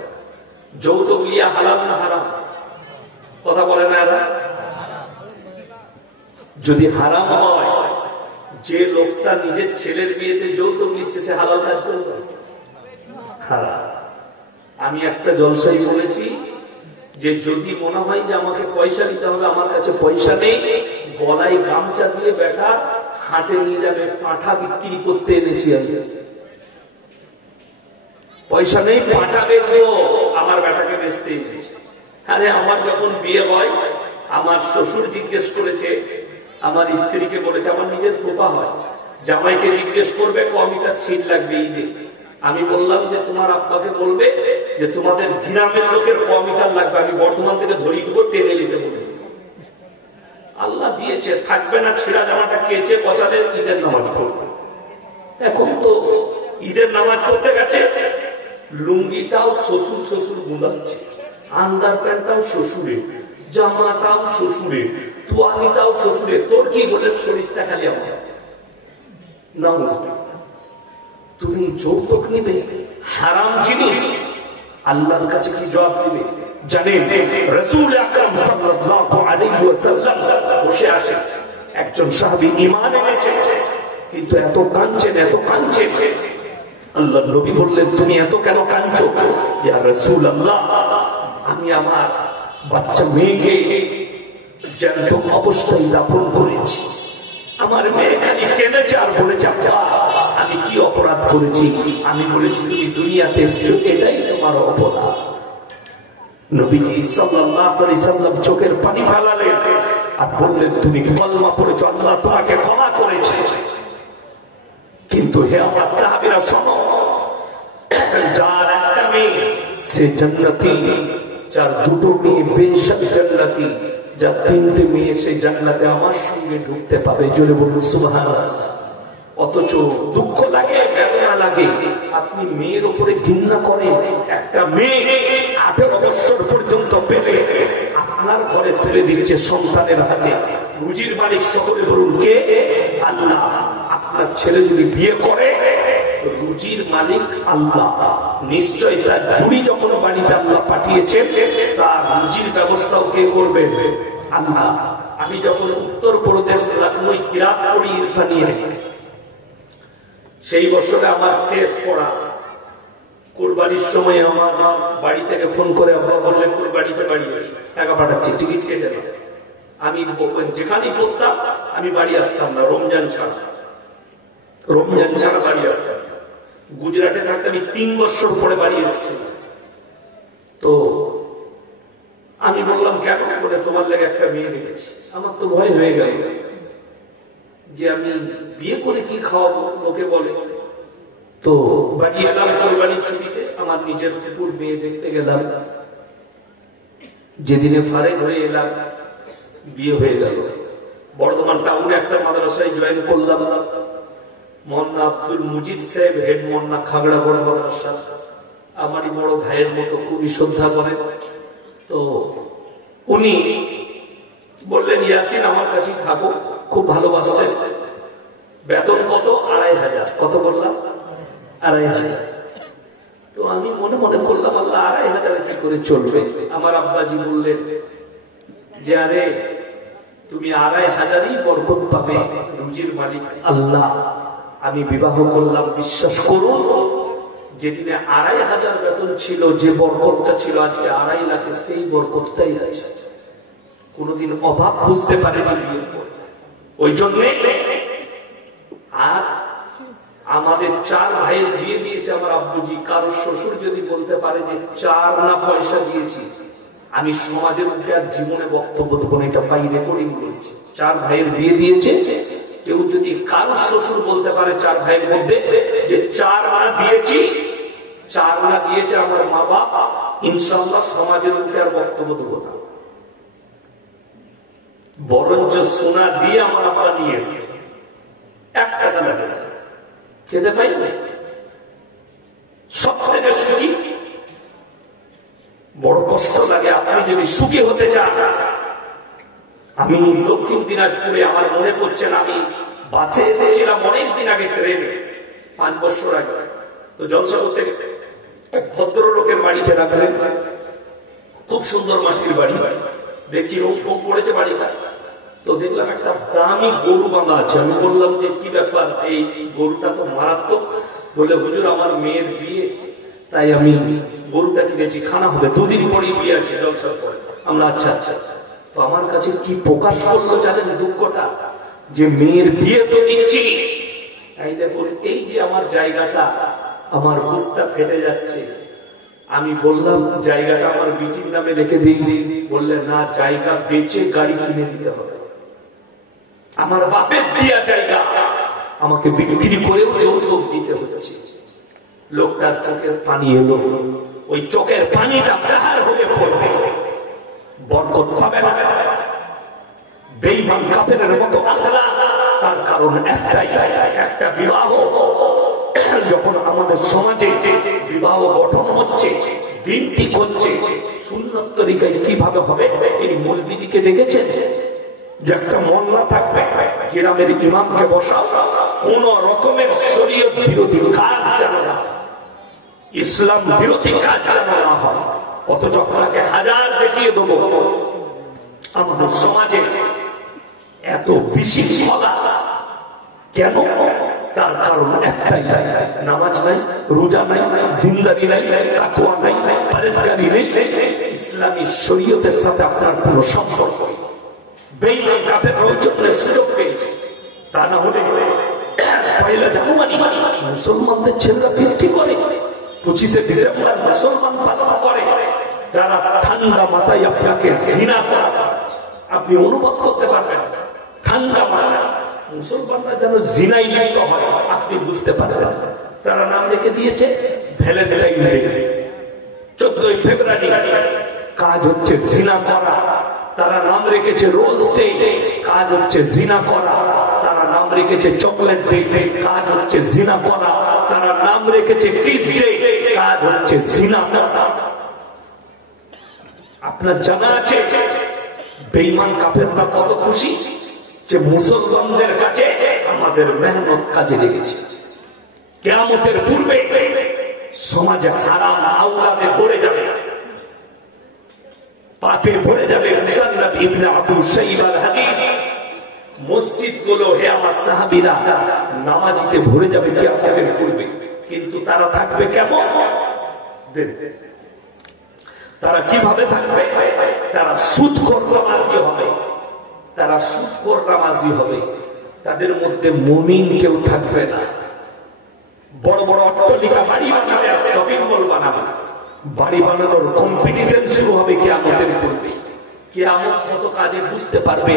যৌতুক নিয়ে হারাম না হারাম? কথা বলে না এরা? যদি হারাম হয়, যে লোকটা নিজের ছেলের বিয়েতে যৌতুক নিচ্ছে সে হালাল কাজ করবে? হারাম। আমি একটা জলসাই বলেছি যে যদি মনে হয় যে আমাকে পয়সা দিতে হবে, আমার কাছে পয়সা নেই, গলায় গামছা দিয়ে বেটা হাটে নিয়ে যাবে, পাঁঠা বিক্রি করতে এনেছি আমি। পয়সা নেই, পাঁঠা বেচবো, আমার বেটাকে বেচতে এনেছি। আরে আমার যখন বিয়ে হয়, আমার শ্বশুর জিজ্ঞেস করেছে, আমার স্ত্রীকে বলেছে, আমার নিজের ফুপা হয়, জামাইকে জিজ্ঞেস করবে কমিটার ছিট লাগবে ঈদে। আমি বললাম যে তোমার আব্বাকে বলবে যে তোমাদের গ্রামের লোকের কমিটার লাগবে, আমি বর্তমান থেকে ধরিয়ে দেবো, টেনে নিতে বলবো। আল্লাহ দিয়েছে, থাকবে না ছিঁড়া জামাটা কেচে কচালে ঈদের নামাজ পড়বে। এখন তো ঈদের নামাজ পড়তে গেছে, লুঙ্গিটাও শ্বশুর শ্বশুর গুলাচ্ছে, আন্ডার প্যান্টটাও শ্বশুরে, জামাটাও শ্বশুরে, তোয়ালিটাও শ্বশুরে। তোর কি বলে শরীরটা খালি আমার না বুঝবে? তুমি যৌতুক নিবে, হারাম জিনিস, আল্লাহর কাছে কি জবাব দিবে জানেন? রাসূল আকরাম সাল্লাল্লাহু আলাইহি ওয়াসাল্লাম বসে আছেন, একজন সাহাবী ঈমান এনেছে, কিন্তু এত কাঁদছেন, এত কাঁদছেন। আল্লাহর নবী বললেন, তুমি এত কেন কাঁদছো? ইয়া রাসূলুল্লাহ, আমি আমার বাচ্চা মেয়েকে জ্যান্ত অবস্থায় দাফন করেছি। আমার মেয়ে খালি কেঁদেছে আর বলেছে, আব্বা আমি কি অপরাধ করেছি? আমি বলেছি তুমি দুনিয়াতে এসেছো, এটাই তোমার অপরাধ। নবীজি সাল্লাল্লাহু আলাইহি সাল্লাম চোখের পানি ফেলালেন আর বললেন, তুমি কলমা পড়েছো, আল্লাহ তোমাকে ক্ষমা করেছে। কিন্তু হে আমার সাহাবীরা শোনো, যার একটা মেয়ে সে জান্নাতি, যার 2টো মেয়ে বেশক জান্নাতি, যার 3টে মেয়ে সে জান্নাতে আমার সঙ্গে ঢুকতে পাবে। জোরে বলুন সুবহানাল্লাহ। অথচ দুঃখ লাগে, বেদনা লাগে, আপনি মেয়ের উপরে ঘৃণা করেন। একটা মেয়ে 18 বছর পর্যন্ত পেলে আপনার ঘরে তুলে দিচ্ছে সন্তানের হাতে। রুজির মালিক সকলে বলুন কে? আল্লাহ। আপনার ছেলে যদি বিয়ে করে, রুজির মালিক আল্লাহ, নিশ্চয় তার জুড়ি যখন বাড়িতে আল্লাহ পাঠিয়েছেন তার রুজির ব্যবস্থাও কে করবেন? আল্লাহ। আমি যখন উত্তর প্রদেশ লখনৌ কিরাত পড়ি ইরফানিয়ে, সেই বছরে আমার শেষ পড়া, কুরবানির সময় আমার বাড়ি থেকে ফোন করে আব্বা বললে কুরবানিতে বাড়ি এসে টাকা পাঠাচ্ছি, টিকিট কেটে না। আমি যেখানেই পড়তাম আমি বাড়ি আসতাম না, রমজান ছাড়া বাড়ি আসতাম। গুজরাটে থাকতে আমি 3 বছর পরে বাড়ি এসেছি। তো আমি বললাম কেন? বলে তোমার লেগে একটা মেয়ে দেখেছি। আমার তো ভয় হয়ে গেল যে আমি বিয়ে করে কি খাওয়াবো, লোকে বলে। তো বাড়ি এলাম কোরবানির ছুটিতে, আমার নিজের ফুপুর মেয়ে দেখতে গেলাম। যেদিনে ফারেক হয়ে এলাম বিয়ে হয়ে গেল। বর্ধমান টাউনে একটা মাদ্রাসায় জয়েন করলাম। মোহাম্মদ আব্দুল মুজিদ সাহেব হেড মোহাম্মদ খাগড়া বড় মাদ্রাসা, আমারই বড় ভাইয়ের মতো, খুবই শ্রদ্ধা করেন। তো উনি বললেন ইয়াসিন আমার কাছেই থাকো, খুব ভালোবাসতেন। বেতন কত? 2500। কত বললাম? 2500। তো আমি মনে মনে করলাম আল্লাহ 2500 কি করে চলবে। আমার আব্বাজি বললেন যে আরে তুমি 2500ই বরকত পাবে, রুজির মালিক আল্লাহ। আমি বিবাহ করলাম, বিশ্বাস করুন যেদিনে 2500 বেতন ছিল, যে বরকতটা ছিল আজকে 2.5 লাখে, সেই বরকতটাই আছে। কোনদিন অভাব বুঝতে পারেনি বিয়ের পর। ওই জন্য আর আমাদের 4 ভাইয়ের বিয়ে দিয়েছে আমার আব্বুজি। কারোর শ্বশুর যদি বলতে পারে যে 4 না পয়সা দিয়েছি, আমি সমাজের মুখে আর জীবনে বক্তব্য দেবো না, এটা পাই রেকর্ডিং করেছি। 4 ভাইয়ের বিয়ে দিয়েছে, কেউ যদি কারোর শ্বশুর বলতে পারে 4 ভাইয়ের মধ্যে যে 4 না দিয়েছি, 4 না দিয়েছে আমার মা বাপ, ইনশাআল্লাহ সমাজের মুখে আর বক্তব্য দেবো না। বরঞ্চ সোনা দিয়ে আমার আব্বা নিয়ে এসেছে, 1 টাকা লাগে না, খেতে পাই না। সব থেকে সুখী, বড় কষ্ট লাগে। আপনি যদি সুখী হতে চান, আমি দক্ষিণ দিনাজপুরে, আমার মনে পড়ছে না, আমি বাসে এসেছিলাম অনেকদিন আগে, ট্রেনে 5 বছর আগে। তো জলসা করতে এক ভদ্রলোকের বাড়িতে রাখলেন, খুব সুন্দর মাটির বাড়ি। দেখছি রোম পড়েছে বাড়িটা। তো দেখলাম একটা দামি গরু বাঁধা আছে। আমি বললাম যে কি ব্যাপার, এই গরুটা তো মারাত্মক। বলে হুজুর আমার মেয়ের বিয়ে, তাই আমি গরুটা কিনেছি, খানা হবে, 2 দিন পরেই বিয়ে আছে, জলসার পরে। আমরা আচ্ছা আচ্ছা। তো আমার কাছে কি প্রকাশ করলো জানেন দুঃখটা, যে মেয়ের বিয়ে তো দিচ্ছি, এই দেখুন এই যে আমার জায়গাটা, আমার বুকটা ফেটে যাচ্ছে। আমি বললাম জায়গাটা আমার বিচির নামে লিখে দিই। বললে না, জায়গা বেচে গাড়ি কিনে দিতে হবে। আমার বাপের দিয়া জায়গা আমাকে বিক্রি করেও যৌতুক দিতে হচ্ছে। লোকটার চোখের পানি এলো, ওই চোখের পানিটা পাহাড় হয়ে পড়বে, বরকত পাবে না। বেঈমান কাফেরের মতো আখলা। তার কারণ একটাই, একটা বিবাহ যখন আমাদের সমাজে বিবাহ গঠন হচ্ছে, দিন ঠিক হচ্ছে, সুন্নত তরিকায় কিভাবে হবে। এই মৌলবীদিকে দেখেছেন যে একটা মহল্লা থাকবে, গ্রামের ইমামকে বসাও, কোন রকমের শরীয়ত বিরোধী কাজ যেন না, ইসলাম বিরোধী কাজ যেন না হয়। অথচ আপনাকে 1000 দেখিয়ে দেবো। আমাদের সমাজে এত বিশৃঙ্খলা কেন? তার কারণ একটাই, নামাজ নাই, রোজা নাই, দিনদারি নাই, তাকওয়া নাই, পরেজগারি নেই, ইসলামী শরীয়তের সাথে আপনার কোনো সম্পর্ক নেই। বেঈমান কাফেররা ওই জন্য সুযোগ পেয়েছে। তা না হলে 1 জানুয়ারি মুসলমানদের ছেলেরা ফিস্টি করে, 25শে ডিসেম্বর মুসলমান পালন করে। যারা ঠান্ডা মাথায় আপনাকে জিনা করা, আপনি অনুভব করতে পারবেন। ঠান্ডা মাথায় মুসলমানরা যেন জিনাই লিপ্ত হয়, আপনি বুঝতে পারবেন। তারা নাম রেখে দিয়েছে ভ্যালেন্টাইন ডে, 14ই ফেব্রুয়ারি, কাজ হচ্ছে জিনা করা। তারা নাম রেখেছে রোজ ডে, কাজ হচ্ছে জিনা করা। তারা নাম রেখেছে চকলেট ডে, কাজ হচ্ছে জিনা করা। তারা নাম রেখেছে কিস ডে, কাজ হচ্ছে জিনা করা। আপনার জানা আছে বেঈমান কাফেররা কত খুশি যে মুসলমানদের কাছে আমাদের মেহনত কাজে লেগেছে। কিয়ামতের পূর্বে সমাজে হারাম আওলাদে ভরে যাবে, পাপে ভরে যাবে। মুসান্নাফ ইবনে আবু শাইবার হাদিস, মসজিদগুলো হে আমার সাহাবীরা নামাজিতে ভরে যাবে কিয়ামতের পূর্বে। কিন্তু তারা থাকবে কেমন? তারা কিভাবে থাকবে? তারা সুদখোর নামাজি হবে, তারা সুদখোর নামাজি হবে। তাদের মধ্যে মুমিন কেউ থাকবে না। বড় বড় অট্টালিকা বাড়ি বানাবে আর শপিং মল বানাবে, বাড়ি বানানোর কম্পিটিশন শুরু হবে কিয়ামতের পূর্বে। কিয়ামত কত কাজে বুঝতে পারবে।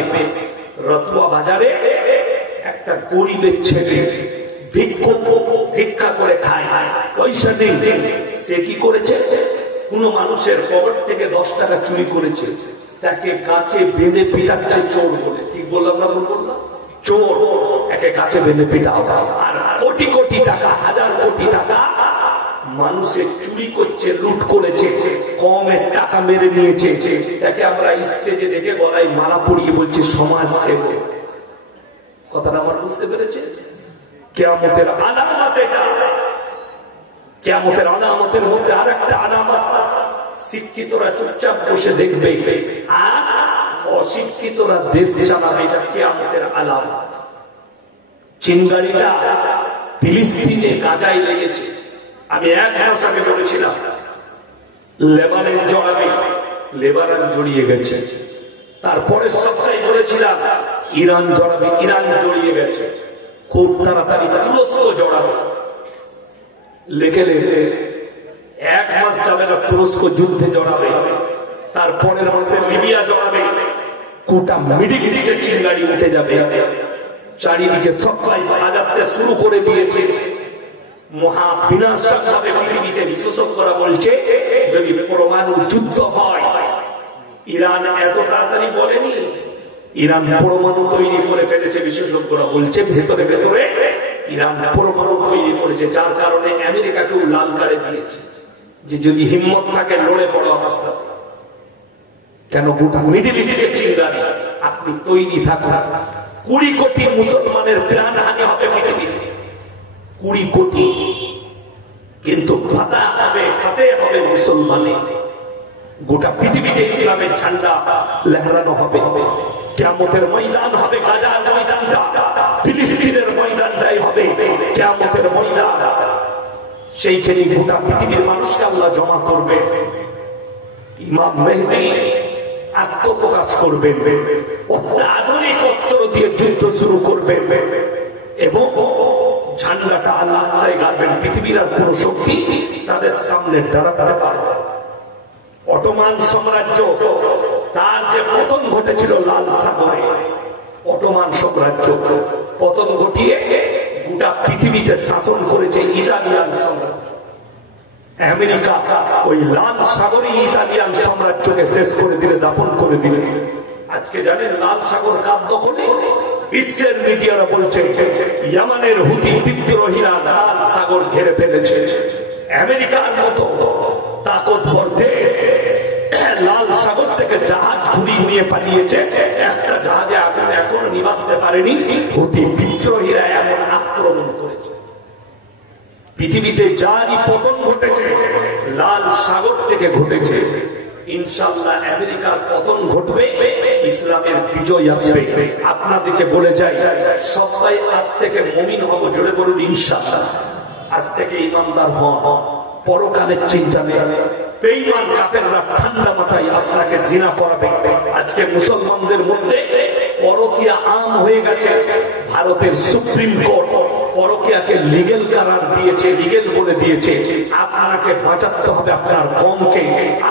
রতুয়া বাজারে একটা গরিবের ছেলে ভিক্ষা করে খায়, পয়সা নেই। সে কি করেছে? কোন মানুষের পকেট থেকে 10 টাকা চুরি করেছে, তাকে গাছে বেঁধে পিটাচ্ছে চোর বলে। ঠিক বললাম না? বললাম চোর, একে গাছে বেঁধে পিটাও। আর কোটি কোটি টাকা, হাজার কোটি টাকা মানুষের চুরি করছে, লুট করেছে, কমের টাকা মেরে নিয়েছে। তাকে আমরা স্টেজে দেখে গলায় মালা পরিয়ে বলছি সমাজ সেবক। কথাটা আমার বুঝতে পেরেছে? কিয়ামতের আলামত এটা। কিয়ামতের আলামতের মধ্যে আরেকটা আলামত, শিক্ষিতরা চুপচাপ বসে দেখবে আর অশিক্ষিতরা দেশ চালাবে। এটা কিয়ামতের আলামত। চিঙ্গারিটা ফিলিস্তিনে গাজায় লেগেছে। আমি 1 মাস আগে বলেছিলাম লেবানন জড়াবে, লেবানন জড়িয়ে গেছে। তারপরের সপ্তাহে বলেছিলাম ইরান জড়াবে, ইরান জড়িয়ে গেছে। খুব তাড়াতাড়ি তুরস্ক জড়াবে। লেগে 1 মাস যাবে না, তুরস্ক যুদ্ধে জড়াবে। তারপরের মাসে লিবিয়া জড়াবে। গোটা মিডল ইস্টে চিঙ্গারি উঠে যাবে। চারিদিকে সবাই সাজাতে শুরু করে দিয়েছে। মহা বিনাশক হবে পৃথিবীতে। বিশেষজ্ঞরা বলছে যদি পরমাণু যুদ্ধ হয়, ইরান এত তাড়াতাড়ি বলেনি, ইরান পরমাণু তৈরি করে ফেলেছে। বিশেষজ্ঞরা বলছে ভেতরে ভেতরে ইরান পরমাণু তৈরি করেছে, যার কারণে আমেরিকাকেও লাল কার্ড দিয়েছে যে যদি হিম্মত থাকে লড়ে পড়ো আমার সাথে। কেন? গোটা মিডল ইস্টে চিন্তানি, আপনি তৈরি থাকুন। 20 কোটি মুসলমানের প্রাণহানি হবে পৃথিবীতে, 20 কোটি। কিন্তু ফাতে হবে মুসলমানের। গোটা পৃথিবীতে ইসলামের ঝান্ডা লহরানো হবে। কিয়ামতের ময়দান হবে গাজার ময়দানটা, ফিলিস্তিনের ময়দানটাই হবে কিয়ামতের ময়দান। সেইখানে গোটা পৃথিবীর মানুষকে আল্লাহ জমা করবে। ইমাম মেহদী আত্মপ্রকাশ করবেন, অত্যাধুনিক অস্ত্র দিয়ে যুদ্ধ শুরু করবেন এবং ঝান্ডাটা আল্লাহ গাড়বেন। পৃথিবীর আর কোন শক্তি তাদের সামনে দাঁড়াতে পারবে। অটোমান সাম্রাজ্য, তার যে পতন ঘটেছিল লাল সাগরে, অটোমান সাম্রাজ্য পতন ঘটিয়ে গোটা পৃথিবীতে শাসন করেছে ইতালিয়ান সাম্রাজ্য। আমেরিকা ওই লাল সাগরে ইতালিয়ান সাম্রাজ্যকে শেষ করে দিলে, দাপন করে দিলে। আজকে জানেন লাল সাগর কার দখলে? বিশ্বের মিডিয়ারা বলছে ইয়ামানের হুতি বিদ্রোহীরা লাল সাগর ঘিরে ফেলেছে। আমেরিকার মতো তাকতবর দেশ লাল সাগর থেকে জাহাজ ঘুরিয়ে নিয়ে পালিয়েছে। একটা জাহাজে আগুন এখনো নিভাতে পারেনি। হুতি বিদ্রোহীরা এমন আক্রমণ করেছে। পৃথিবীতে যারই পতন ঘটেছে লাল সাগর থেকে ঘটেছে। ইনশাআল্লাহ আমেরিকার পতন ঘটবে, ইসলামের বিজয় আসবে। আপনাদেরকে বলে যাই, সবাই আজ থেকে মুমিন হব। জোরে বলুন ইনশাআল্লাহ। আজ থেকে ইমানদার হন, পরকালের চিন্তা নেই। বেঈমান কাফেররা ঠান্ডা মাথায় আপনাকে জিনা করাবে। আজকে মুসলমানদের মধ্যে পরকিয়া আম হয়ে গেছে। ভারতের সুপ্রিম কোর্ট পরকিয়াকে লিগেল করার দিয়েছে, লিগেল বলে দিয়েছে। আপনাকে বাঁচাতে হবে আপনার কমকে।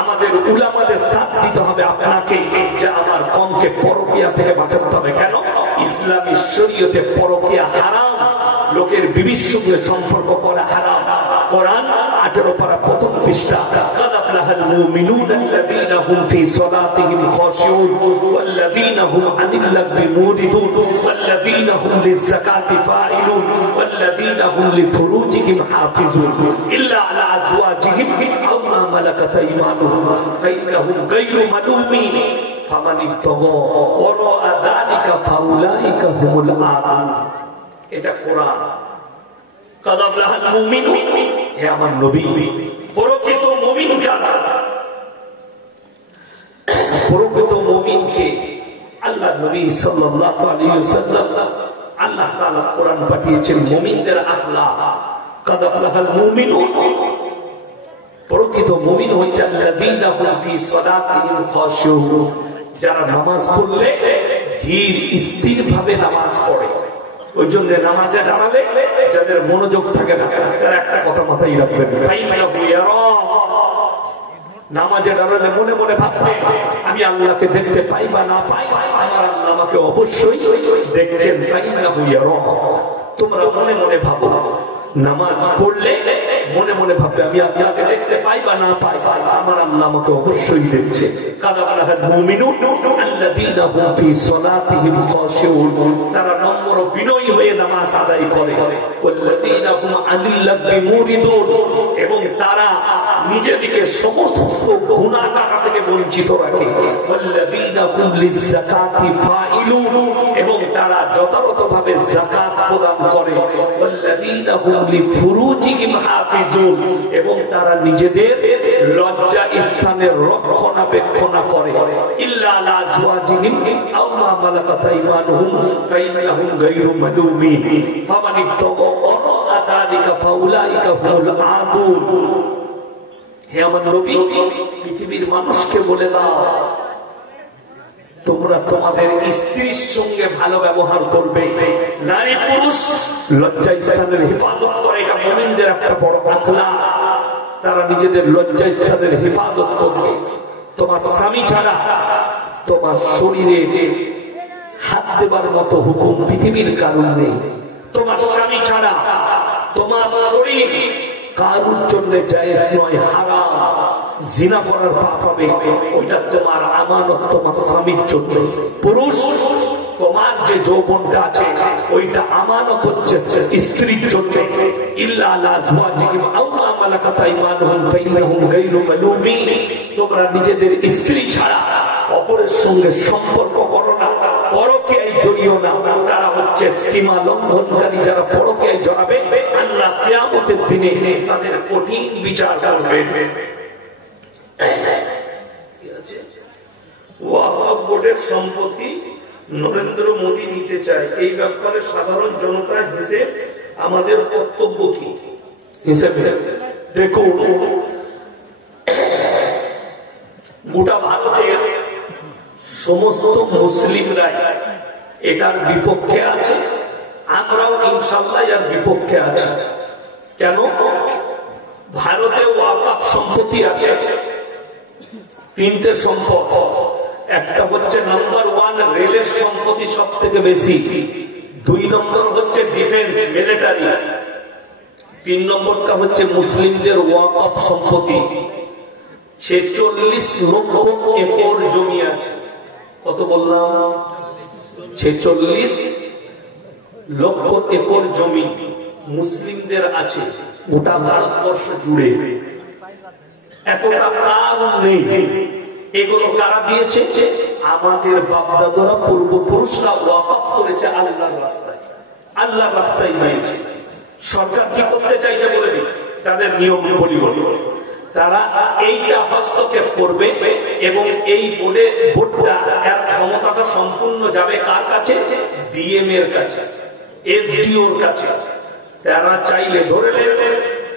আমাদের উলামাদের সাথ দিতে হবে আপনাকে যে আমার কমকে পরকিয়া থেকে বাঁচাতে হবে। কেন? ইসলামী শরীয়তে পরকিয়া হারাম, লোকের বিবির সঙ্গে সম্পর্ক করা হারাম। কোরআন 18 পারা প্রথম পৃষ্ঠা, قد أفلح المؤمنون الذين هم في صلاتهم خاشعون والذين هم عن اللغو معرضون والذين هم للزكاة فاعلون والذين هم لفروجهم حافظون إلا على أزواجهم أو ما ملكت أيمانهم فإنهم غير ملومين فمن ابتغى وراء ذلك فأولئك هم العادون। এটা কোরআন। কাদ আফলাহাল মুমিনুন, হে আমার নবী, প্রকৃত মুমিন কারা? প্রকৃত মুমিনকে আল্লাহ নবী সাল্লাল্লাহু আলাইহি ওয়াসাল্লাম আল্লাহ তাআলা কোরআন পাঠিয়েছেন মুমিনদের আখলাক। কাদ আফলাহাল মুমিনুন, প্রকৃত মুমিন হচ্ছে আল্লাযীনা হুম ফি সালাতিহিম খাশিউন, যারা নামাজ পড়লে ধীর স্থির ভাবে নামাজ পড়ে। ওই জন্য নামাজে দাঁড়ালে যাদের মনোযোগ থাকে না তারা একটা কথা মাথায় রাখবেন, নামাজে দাঁড়ালে মনে মনে ভাববে আমি আল্লাহকে দেখতে পাই বা না পাই, আমার আল্লাহ আমাকে অবশ্যই দেখছেন। তোমরা মনে মনে ভাবো, নামাজ পড়লে মনে মনে ভাববে আমি আল্লাহকে দেখতে পাই বা না পাই, আমার আল্লাহ আমাকে অবশ্যই দেখছে। তারা নম্র বিনয়ী হয়ে নামাজ আদায় করে, এবং তারা নিজেদিকে সমস্ত গুনাহ টাকা থেকে বঞ্চিত রাখে, এবং তারা যথাযথভাবে যাকাত প্রদান করে, এবং তারা নিজেদের লজ্জা স্থানের রক্ষণাবেক্ষণ করে। ইল্লা আলা আজওয়াজিহিম আও মা মালাকাত আইমানুহুম ফাইন্নাহুম গায়রু মালুমিন ফামান ইবতাগা ওয়ারা যালিকা ফাউলাইকা হুমুল আদুন। হে আমার নবী, পৃথিবীর মানুষকে বলে দাও তোমরা তোমাদের স্ত্রীর সঙ্গে ভালো ব্যবহার করবে, নারী পুরুষ লজ্জা স্থানের হেফাজত করে, এটা মুমিনদের একটা বড় আখলাক। তারা নিজেদের লজ্জা স্থানের হেফাজত করবে। তোমার স্বামী ছাড়া তোমার শরীরে হাত দেবার মতো হুকুম পৃথিবীর কারণ নেই। তোমার স্বামী ছাড়া তোমার শরীর কারুর জন্য জায়েজ নয়, হারাম। জিনা করার পাপ হবে, ওইটা তোমার আমানত তোমার স্বামীর জন্য। পুরুষ, তোমার যে যৌবনটা আছে ওইটা আমানত হচ্ছে স্ত্রীর জন্য। ইল্লা আলা আজওয়াজিহিম আও মা মালাকাত আইমানুহুম ফাইন্নাহুম গায়রু মালুমিন। তোমরা নিজেদের স্ত্রী ছাড়া অপরের সঙ্গে সম্পর্ক করো না, পরকীয়ায় জড়িও না। তারা হচ্ছে সীমা লঙ্ঘনকারী। যারা পরকীয়ায় জড়াবে আল্লাহ কিয়ামতের দিনে তাদের কঠিন বিচার করবেন। ওয়াকফ বোর্ডের সম্পত্তি নরেন্দ্র মোদী নিতে চায়, এই ব্যাপারে সাধারণ জনতার হিসেব আমাদের কর্তব্য কি? হিসেবে দেখুন, গোটা ভারতের সমস্ত মুসলিমরা এটার বিপক্ষে আছে, আমরাও ইনশাআল্লাহ এর বিপক্ষে আছি। কেন? ভারতে ওয়াকফ সম্পত্তি আছে তিনটে সম্পদ। একটা হচ্ছে নাম্বার 1 রেলের সম্পত্তি সব থেকে বেশি, 2 নম্বর হচ্ছে ডিফেন্স মিলিটারি, 3 নম্বরটা হচ্ছে মুসলিমদের ওয়াকফ সম্পত্তি। 46 লক্ষ একর জমি আছে। কত বললাম? 46 লক্ষ একর জমি মুসলিমদের আছে গোটা ভারতবর্ষ জুড়ে। এতটা কার নেই। এগুলো কারা দিয়েছে? আমাদের বাপদাদারা পূর্বপুরুষরা ওয়াকফ করেছে আল্লাহর রাস্তায়। আল্লাহর রাস্তায় হয়েছে। সরকার কি করতে চাইছে বলে দিই, তাদের নিয়ম বলি। তারা এইটা হস্তক্ষেপ করবে এবং এই বোর্ডটা এর ক্ষমতাটা সম্পূর্ণ যাবে কার কাছে? ডিএম এর কাছে, এসডিওর কাছে। তারা চাইলে ধরে নেবে,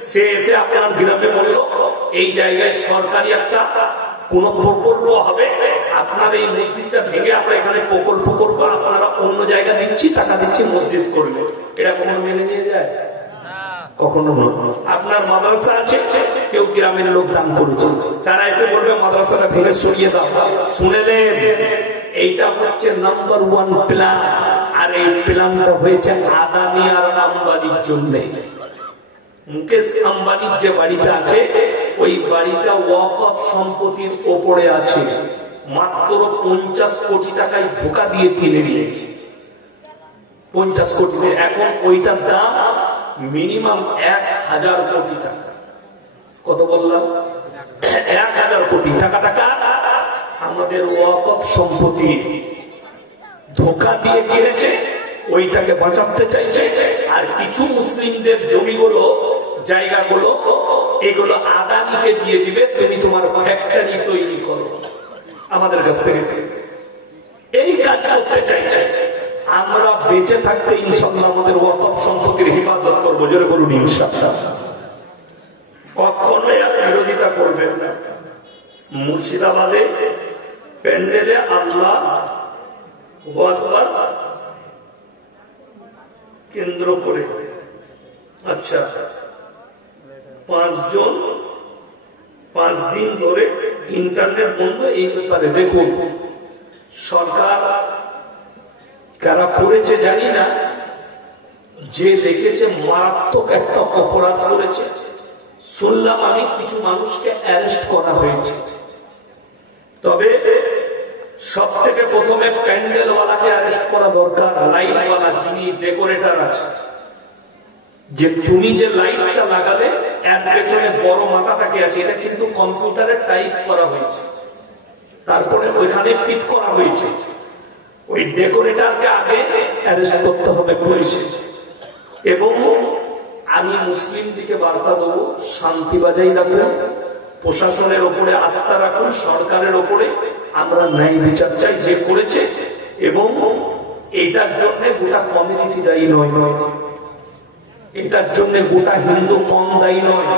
সে এসে আপনার গ্রামে বলল এই জায়গায় সরকারি একটা কোন প্রকল্প হবে, আপনার এই মসজিদটা ভেঙে আমরা এখানে প্রকল্প করবো, আপনারা অন্য জায়গা দিচ্ছি, টাকা দিচ্ছি, মসজিদ করবে। এটা কখনো মেনে নিয়ে যায়? কখনো না। আপনার মাদ্রাসা আছে, কেউ গ্রামের লোক দান করেছে, তারা এসে বলবে মাদ্রাসাটা ভেঙে সরিয়ে দাও। শুনেলেন? এইটা হচ্ছে নাম্বার 1 প্ল্যান। আর এই প্ল্যানটা হয়েছে আদানি আর আম্বানির জন্য। মুকেশ আম্বানির যে বাড়িটা আছে ওই বাড়িটা ওয়াকফ সম্পত্তির ওপরে আছে। মাত্র 50 কোটি টাকায় ধোকা দিয়ে কিনে নিয়েছে। 50 কোটি। এখন ওইটার দাম মিনিমাম 1000 কোটি টাকা। কত বললাম? 1000 কোটি টাকা। আমাদের ওয়াকফ সম্পত্তি ধোকা দিয়ে কিনেছে ওইটাকে বাঁচাতে চাইছে। আর কিছু মুসলিমদের জমিগুলো, জায়গাগুলো, এগুলো আদানিকে দিয়ে দিবে, তুমি তোমার ফ্যাক্টরি তৈরি করো আমাদের কাছ থেকে। এই কাজ করতে চাইছে। আমরা বেঁচে থাকতে ইনশাআল্লাহ আমাদের ওয়াকফ সম্পত্তির হিফাজত করবো, জোরে বলুন ইনশাআল্লাহ। কখনোই আর বিরোধিতা করবেন না। মুর্শিদাবাদে প্যান্ডেলে আল্লাহ আকবার কেন্দ্র করে, আচ্ছা 5 জন 5 দিন ধরে ইন্টারনেট বন্ধ। এই ব্যাপারে দেখুন সরকার কারা করেছে জানি না, যে দেখেছে মারাত্মক একটা অপরাধ করেছে। শুনলাম আমি কিছু মানুষকে অ্যারেস্ট করা হয়েছে। তবে সব থেকে প্রথমে প্যান্ডেলওয়ালাকে অ্যারেস্ট করা দরকার, লাইটওয়ালা যিনি ডেকোরেটর আছে। যে তুমি যে লাইটটা লাগালে এর পেছনে বড় মাথাটাকে আছে, এটা কিন্তু কম্পিউটারে টাইপ করা হয়েছে, তারপরে ওইখানে ফিট করা হয়েছে। ওই ডেকোরেটরকে আগে অ্যারেস্ট করতে হবে পুলিশে। এবং আমি মুসলিম দিকে বার্তা দেবো, শান্তি বজায় রাখুন, প্রশাসনের ওপরে আস্থা রাখুন, সরকারের ওপরে। আমরা ন্যায় বিচার চাই যে করেছে। এবং এটার জন্য গোটা কমিউনিটি দায়ী নয়, এটার জন্য গোটা হিন্দু কম দায়ী নয়।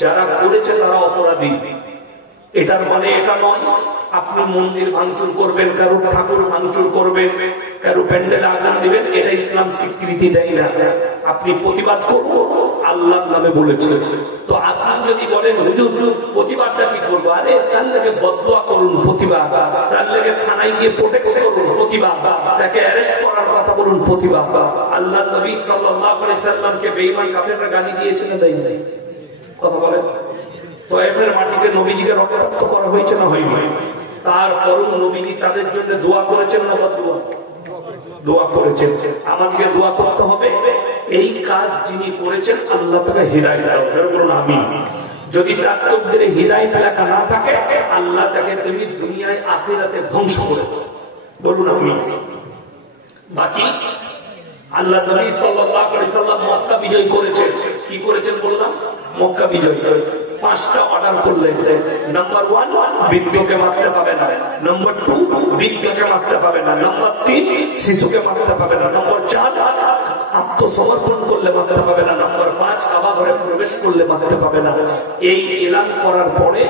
যারা করেছে তারা অপরাধী। এটার মানে এটা নয় আপনি মন্দির ভাঙচুর করবেন, কারো ঠাকুর ভাঙচুর করবেন, কারো প্যান্ডেলে আগুন দিবেন, এটা ইসলাম স্বীকৃতি দেয় না। আপনি প্রতিবাদ করুন, আল্লাহর নামে বলেছে। তো আপনি যদি বলেন হুজুর প্রতিবাদটা কি করবো, আরে তার লেগে বদদুয়া করুন প্রতিবাদ, তার লেগে থানায় গিয়ে প্রোটেকশন করুন প্রতিবাদ, তাকে অ্যারেস্ট করার কথা বলুন প্রতিবাদ। আল্লাহর নবী সাল্লাল্লাহু আলাইহি সাল্লামকে বেঈমান কাফেররা গালি দিয়েছিল, তাই নাই? কথা বলেন। তয়েফের মাটিতে নবীজিকে রক্তাক্ত করা হয়েছে না হয়নি? তারপরও নবীজি তাদের জন্য দোয়া করেছেন না? দোয়া করেছেন। আমাদেরকে দোয়া করতে হবে। এই কাজ যিনি করেছেন আল্লাহ তাকে হিদায়াত দাও, যারা বলুন আমিন। যদি তার তকদিরে হিদায়াত লেখা না থাকে, আল্লাহ তাকে তুমি দুনিয়ায় আখিরাতে ধ্বংস করে দাও, বলুন আমিন। বাকি আল্লাহ নবী সাল্লাল্লাহু আলাইহি সাল্লাম মক্কা বিজয় করেছেন। কি করেছেন বললাম? মক্কা বিজয়। 5টা অর্ডার করলেন। নাম্বার 1, বৃদ্ধকে মারতে পাবে না। নাম্বার 2, বৃদ্ধকে মারতে পাবে না। নাম্বার 3, শিশুকে মারতে পাবে না। নাম্বার 4, আত্মসমর্পণ করলে মারতে পাবে না। নাম্বার 5, কাবা ঘরে প্রবেশ করলে মারতে পাবে না। এই এলান করার পরে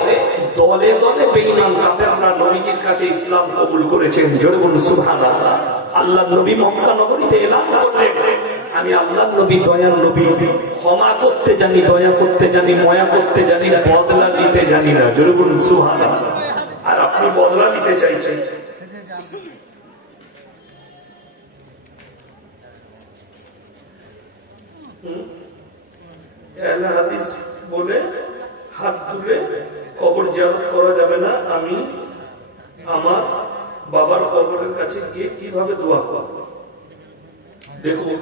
দলে দলে বেঈমান কাফেররা নবীজির কাছে ইসলাম কবুল করেছেন, জোরে বলুন সুবহানাল্লাহ। আল্লাহ নবী মক্কা নগরীতে এলান করলেন, আমি আল্লাহ নবী দয়ার নবী, ক্ষমা করতে জানি, দয়া করতে জানি, ময়া করতে জানি, বদলা নিতে জানি না, জোরে বলুন সুবহানাল্লাহ। আর আপনি বদলা নিতে চাইছেন। আহলে হাদিস বলে হাত তুলে কবর জিয়ারত করা যাবে না। আমি আমার বাবার কবরের কাছে গিয়ে কিভাবে দোয়া করব? দেখুন,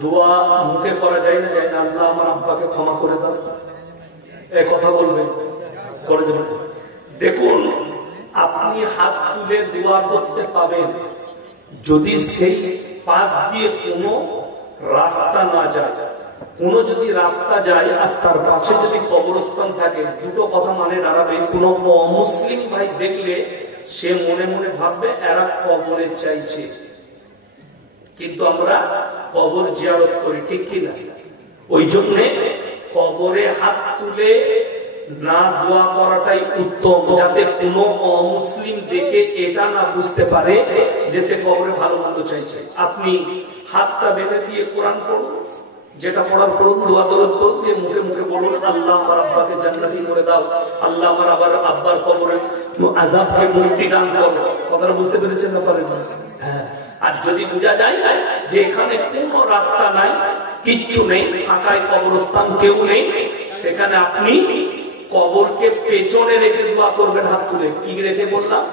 দোয়া মুখে করা যায় না, যায় না। আল্লাহ আমার আব্বাকে ক্ষমা করে দাও, এই কথা বলবেন, করে দেবেন। দেখুন, আপনি হাত তুলে দোয়া করতে পাবেন যদি সেই পাশ দিয়ে কোনো রাস্তা না যায়। কোনো যদি রাস্তা যায় আর তার পাশে যদি কবরস্থান থাকে, দুটো কথা মানে দাঁড়াবে। কোনো অমুসলিম ভাই দেখলে সে মনে মনে ভাববে এরা কবরে চাইছে, কিন্তু আমরা কবর জিয়ারত করি, ঠিক কিনা? ওই জন্য কবরে হাত তুলে না দোয়া করাটাই উত্তম, যাতে কোনো অমুসলিম দেখে এটা না বুঝতে পারে যে সে কবরে ভালো মন্দ চাইছে। আপনি হাতটা বেঁধে দিয়ে কোরআন পড়ুন, যেটা পড়ার পড়ুন, দোয়া দরদ পড়ুন, দিয়ে মুখে মুখে বলুন আল্লাহ আমার আব্বাকে জান্নাতি করে দাও, আল্লাহ আমার আব্বার কবরে আযাবকে মুক্তি দান করো। কথাটা বুঝতে পেরেছেন না? পারেন? হ্যাঁ। আর যদি বোঝা যায় যে এখানে কোনো রাস্তা নাই, কিচ্ছু নেই, ফাঁকায় কবরস্থান, কেউ নেই, সেখানে আপনি কবরকে পেছনে রেখে দোয়া করবেন। হাত তুলে কি রেখে বললাম?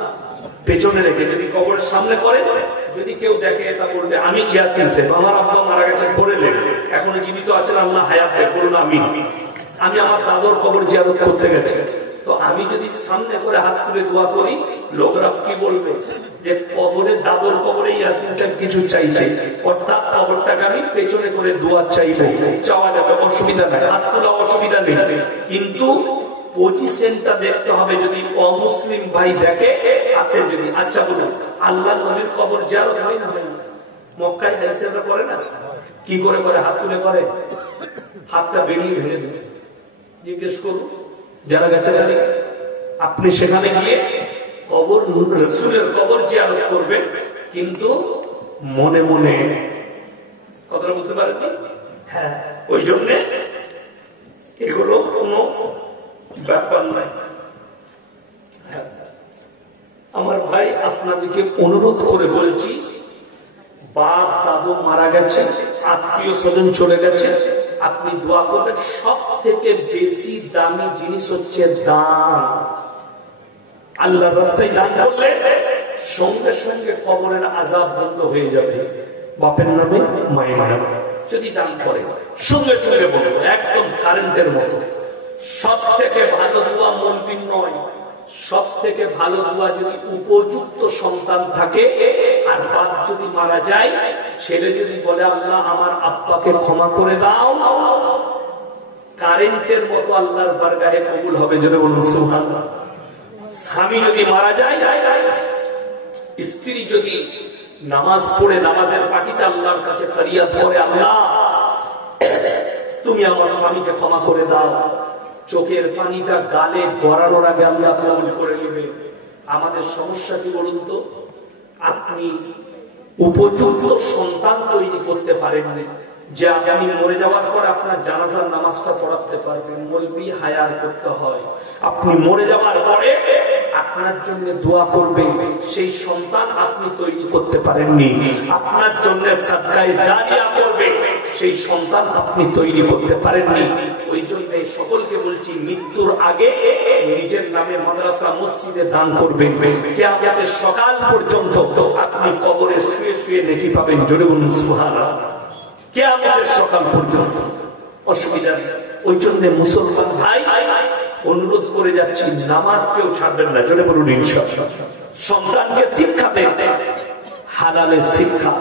পেছনে রেখে। যদি কবরের সামনে করেন, যদি কেউ দেখে, তা বলবে আমি ইয়াসিন সাহেব, আমার আব্বা মারা গেছে, করে নেন, এখনো জীবিত আছেন, আল্লাহ হায়াত দেয়, বলুন আমিন। আমি আমার দাদুর কবর জিয়ারত করতে গেছি, তো আমি যদি সামনে করে হাত তুলে দোয়া করি, লোকরা কি বলবে যে কবরে, দাদর কবরে ইয়াসিন সাহেব কিছু চাইছে, অর্থাৎ কবরটাকে আমি পেছনে করে দোয়া চাইবো, চাওয়া যাবে, অসুবিধা নেই, হাত তোলা অসুবিধা নেই। কিন্তু পজিশনটা দেখতে হবে, যদি অমুসলিম ভাই দেখে আছে যদি। আচ্ছা বলুন, আল্লাহ নবীর কবর জিয়ারত হয় না হয় না? মক্কায় হাইসেরা করে না? কি করে করে? হাত তুলে করে, হাতটা বেরিয়ে ভেঙে দেবে। জিজ্ঞেস করুন যারা গেছে, আপনি সেখানে গিয়ে কবর, রাসূলের কবর জিয়ারত করবেন, কিন্তু মনে মনে। কথাটা বুঝতে পারেননি? হ্যাঁ, ওই জন্যে এগুলো কোনো ব্যাপার নাই। আমার ভাই, আপনাদেরকে অনুরোধ করে বলছি, বাপ দাদু মারা গেছে, আত্মীয় স্বজন চলে গেছে, আপনি দোয়া করবেন। সব থেকে বেশি দামি জিনিস হচ্ছে দান। আল্লাহর রাস্তায় দান করলে সঙ্গে সঙ্গে কবরের আযাব বন্ধ হয়ে যাবে। বাপের নামে, মায়ের নামে যদি দান করে, সঙ্গে সঙ্গে বলবো, একদম কারেন্টের মতো। সব থেকে ভালো দোয়া মলবিন নয়, সব থেকে ভালো দোয়া যদি উপযুক্ত সন্তান থাকে, আর বাপ যদি মারা যায়, ছেলে যদি বলে আল্লাহ আমার আব্বাকে ক্ষমা করে দাও, কারেন্টের মতো আল্লাহর বারগাহে কবুল হবে। যদি বলুন সুবহানাল্লাহ। স্বামী যদি মারা যায়, স্ত্রী যদি নামাজ পড়ে নামাজের পাটিতে আল্লাহর কাছে ফরিয়াদ করে, আল্লাহ তুমি আমার স্বামীকে ক্ষমা করে দাও, চোখের পানিটা গালে গড়ানোর আগে আল্লাহ কবুল করে নেবে। আমাদের সমস্যা কি বলুন তো? আপনি উপযুক্ত সন্তান তৈরি করতে পারেননি, যে আপনি মরে যাওয়ার পর আপনার জানাজার নামাজটা পড়াতে পারবেন। মলবি হায়ার করতে হয়। আপনি মরে যাওয়ার পরে আপনার জন্য দোয়া করবে, সেই সন্তান আপনি তৈরি করতে পারেননি। আপনার জন্য সাদকায়ে জারিয়া করবে, সেই সন্তান আপনি তৈরি করতে পারেননি। ওই জন্য সকলকে বলছি, মৃত্যুর আগে নিজের নামে মাদ্রাসা মসজিদে দান করবেন। কিয়ামতের সকাল পর্যন্ত আপনি কবরে শুয়ে শুয়ে নেকি পাবেন। জোরে বলুন সুবহানাল্লাহ। কিয়ামতের সকাল পর্যন্ত অসুবিধা নেই। ওই জন্য মুসলমান ভাই, অনুরোধ করে যাচ্ছি, নামাজ কেউ ছাড়বেন না। জোরে বলুন ইনশাআল্লাহ। সন্তানকে শিক্ষা দেন, হালালের শিক্ষা,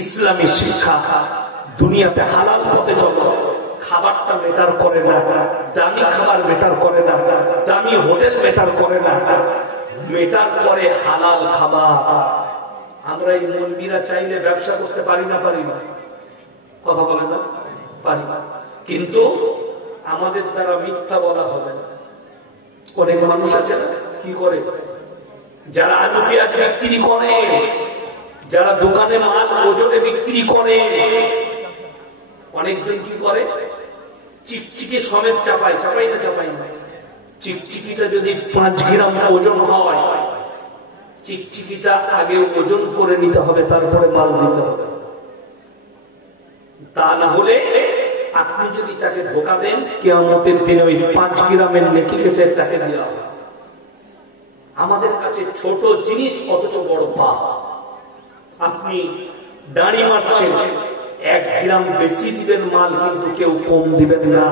ইসলামী শিক্ষা। দুনিয়াতে হালাল পথে চলো। খাবারটা মেটার করে না, দামি খাবার মেটার করে না, দামি হোটেল মেটার করে না, মেটার করে হালাল খাবার। আমরা এই মন্দিরা চাইলে ব্যবসা করতে পারি না? পারি না? কথা বলে না? পারি না। কিন্তু আমাদের দ্বারা মিথ্যা বলা হবে না। অনেক মানুষ আছে কি করে, যারা আলু পেঁয়াজ বিক্রি করে, যারা দোকানে মাল ওজনে বিক্রি করে, অনেকজন কি করে, চিকচিকি সমেত চাপায়। চাপাই না? চাপাই না। চিকচিকিটা যদি 5 গ্রাম ওজন হয়, চিকচিকিটা আগে ওজন করে নিতে হবে, তারপরে মাল দিতে হবে। তা না হলে আপনি যদি তাকে ধোকা দেন, কিয়ামতের দিনে ওই 5 গ্রামের নেকি কেটে তাকে দেওয়া হবে। আমাদের কাছে ছোট জিনিস অথচ বড় পাপ। আপনি দাঁড়ি মারছেন, 1 গ্রাম বেশি দিবেন মাল, কিন্তু কেউ কম দিবেন না।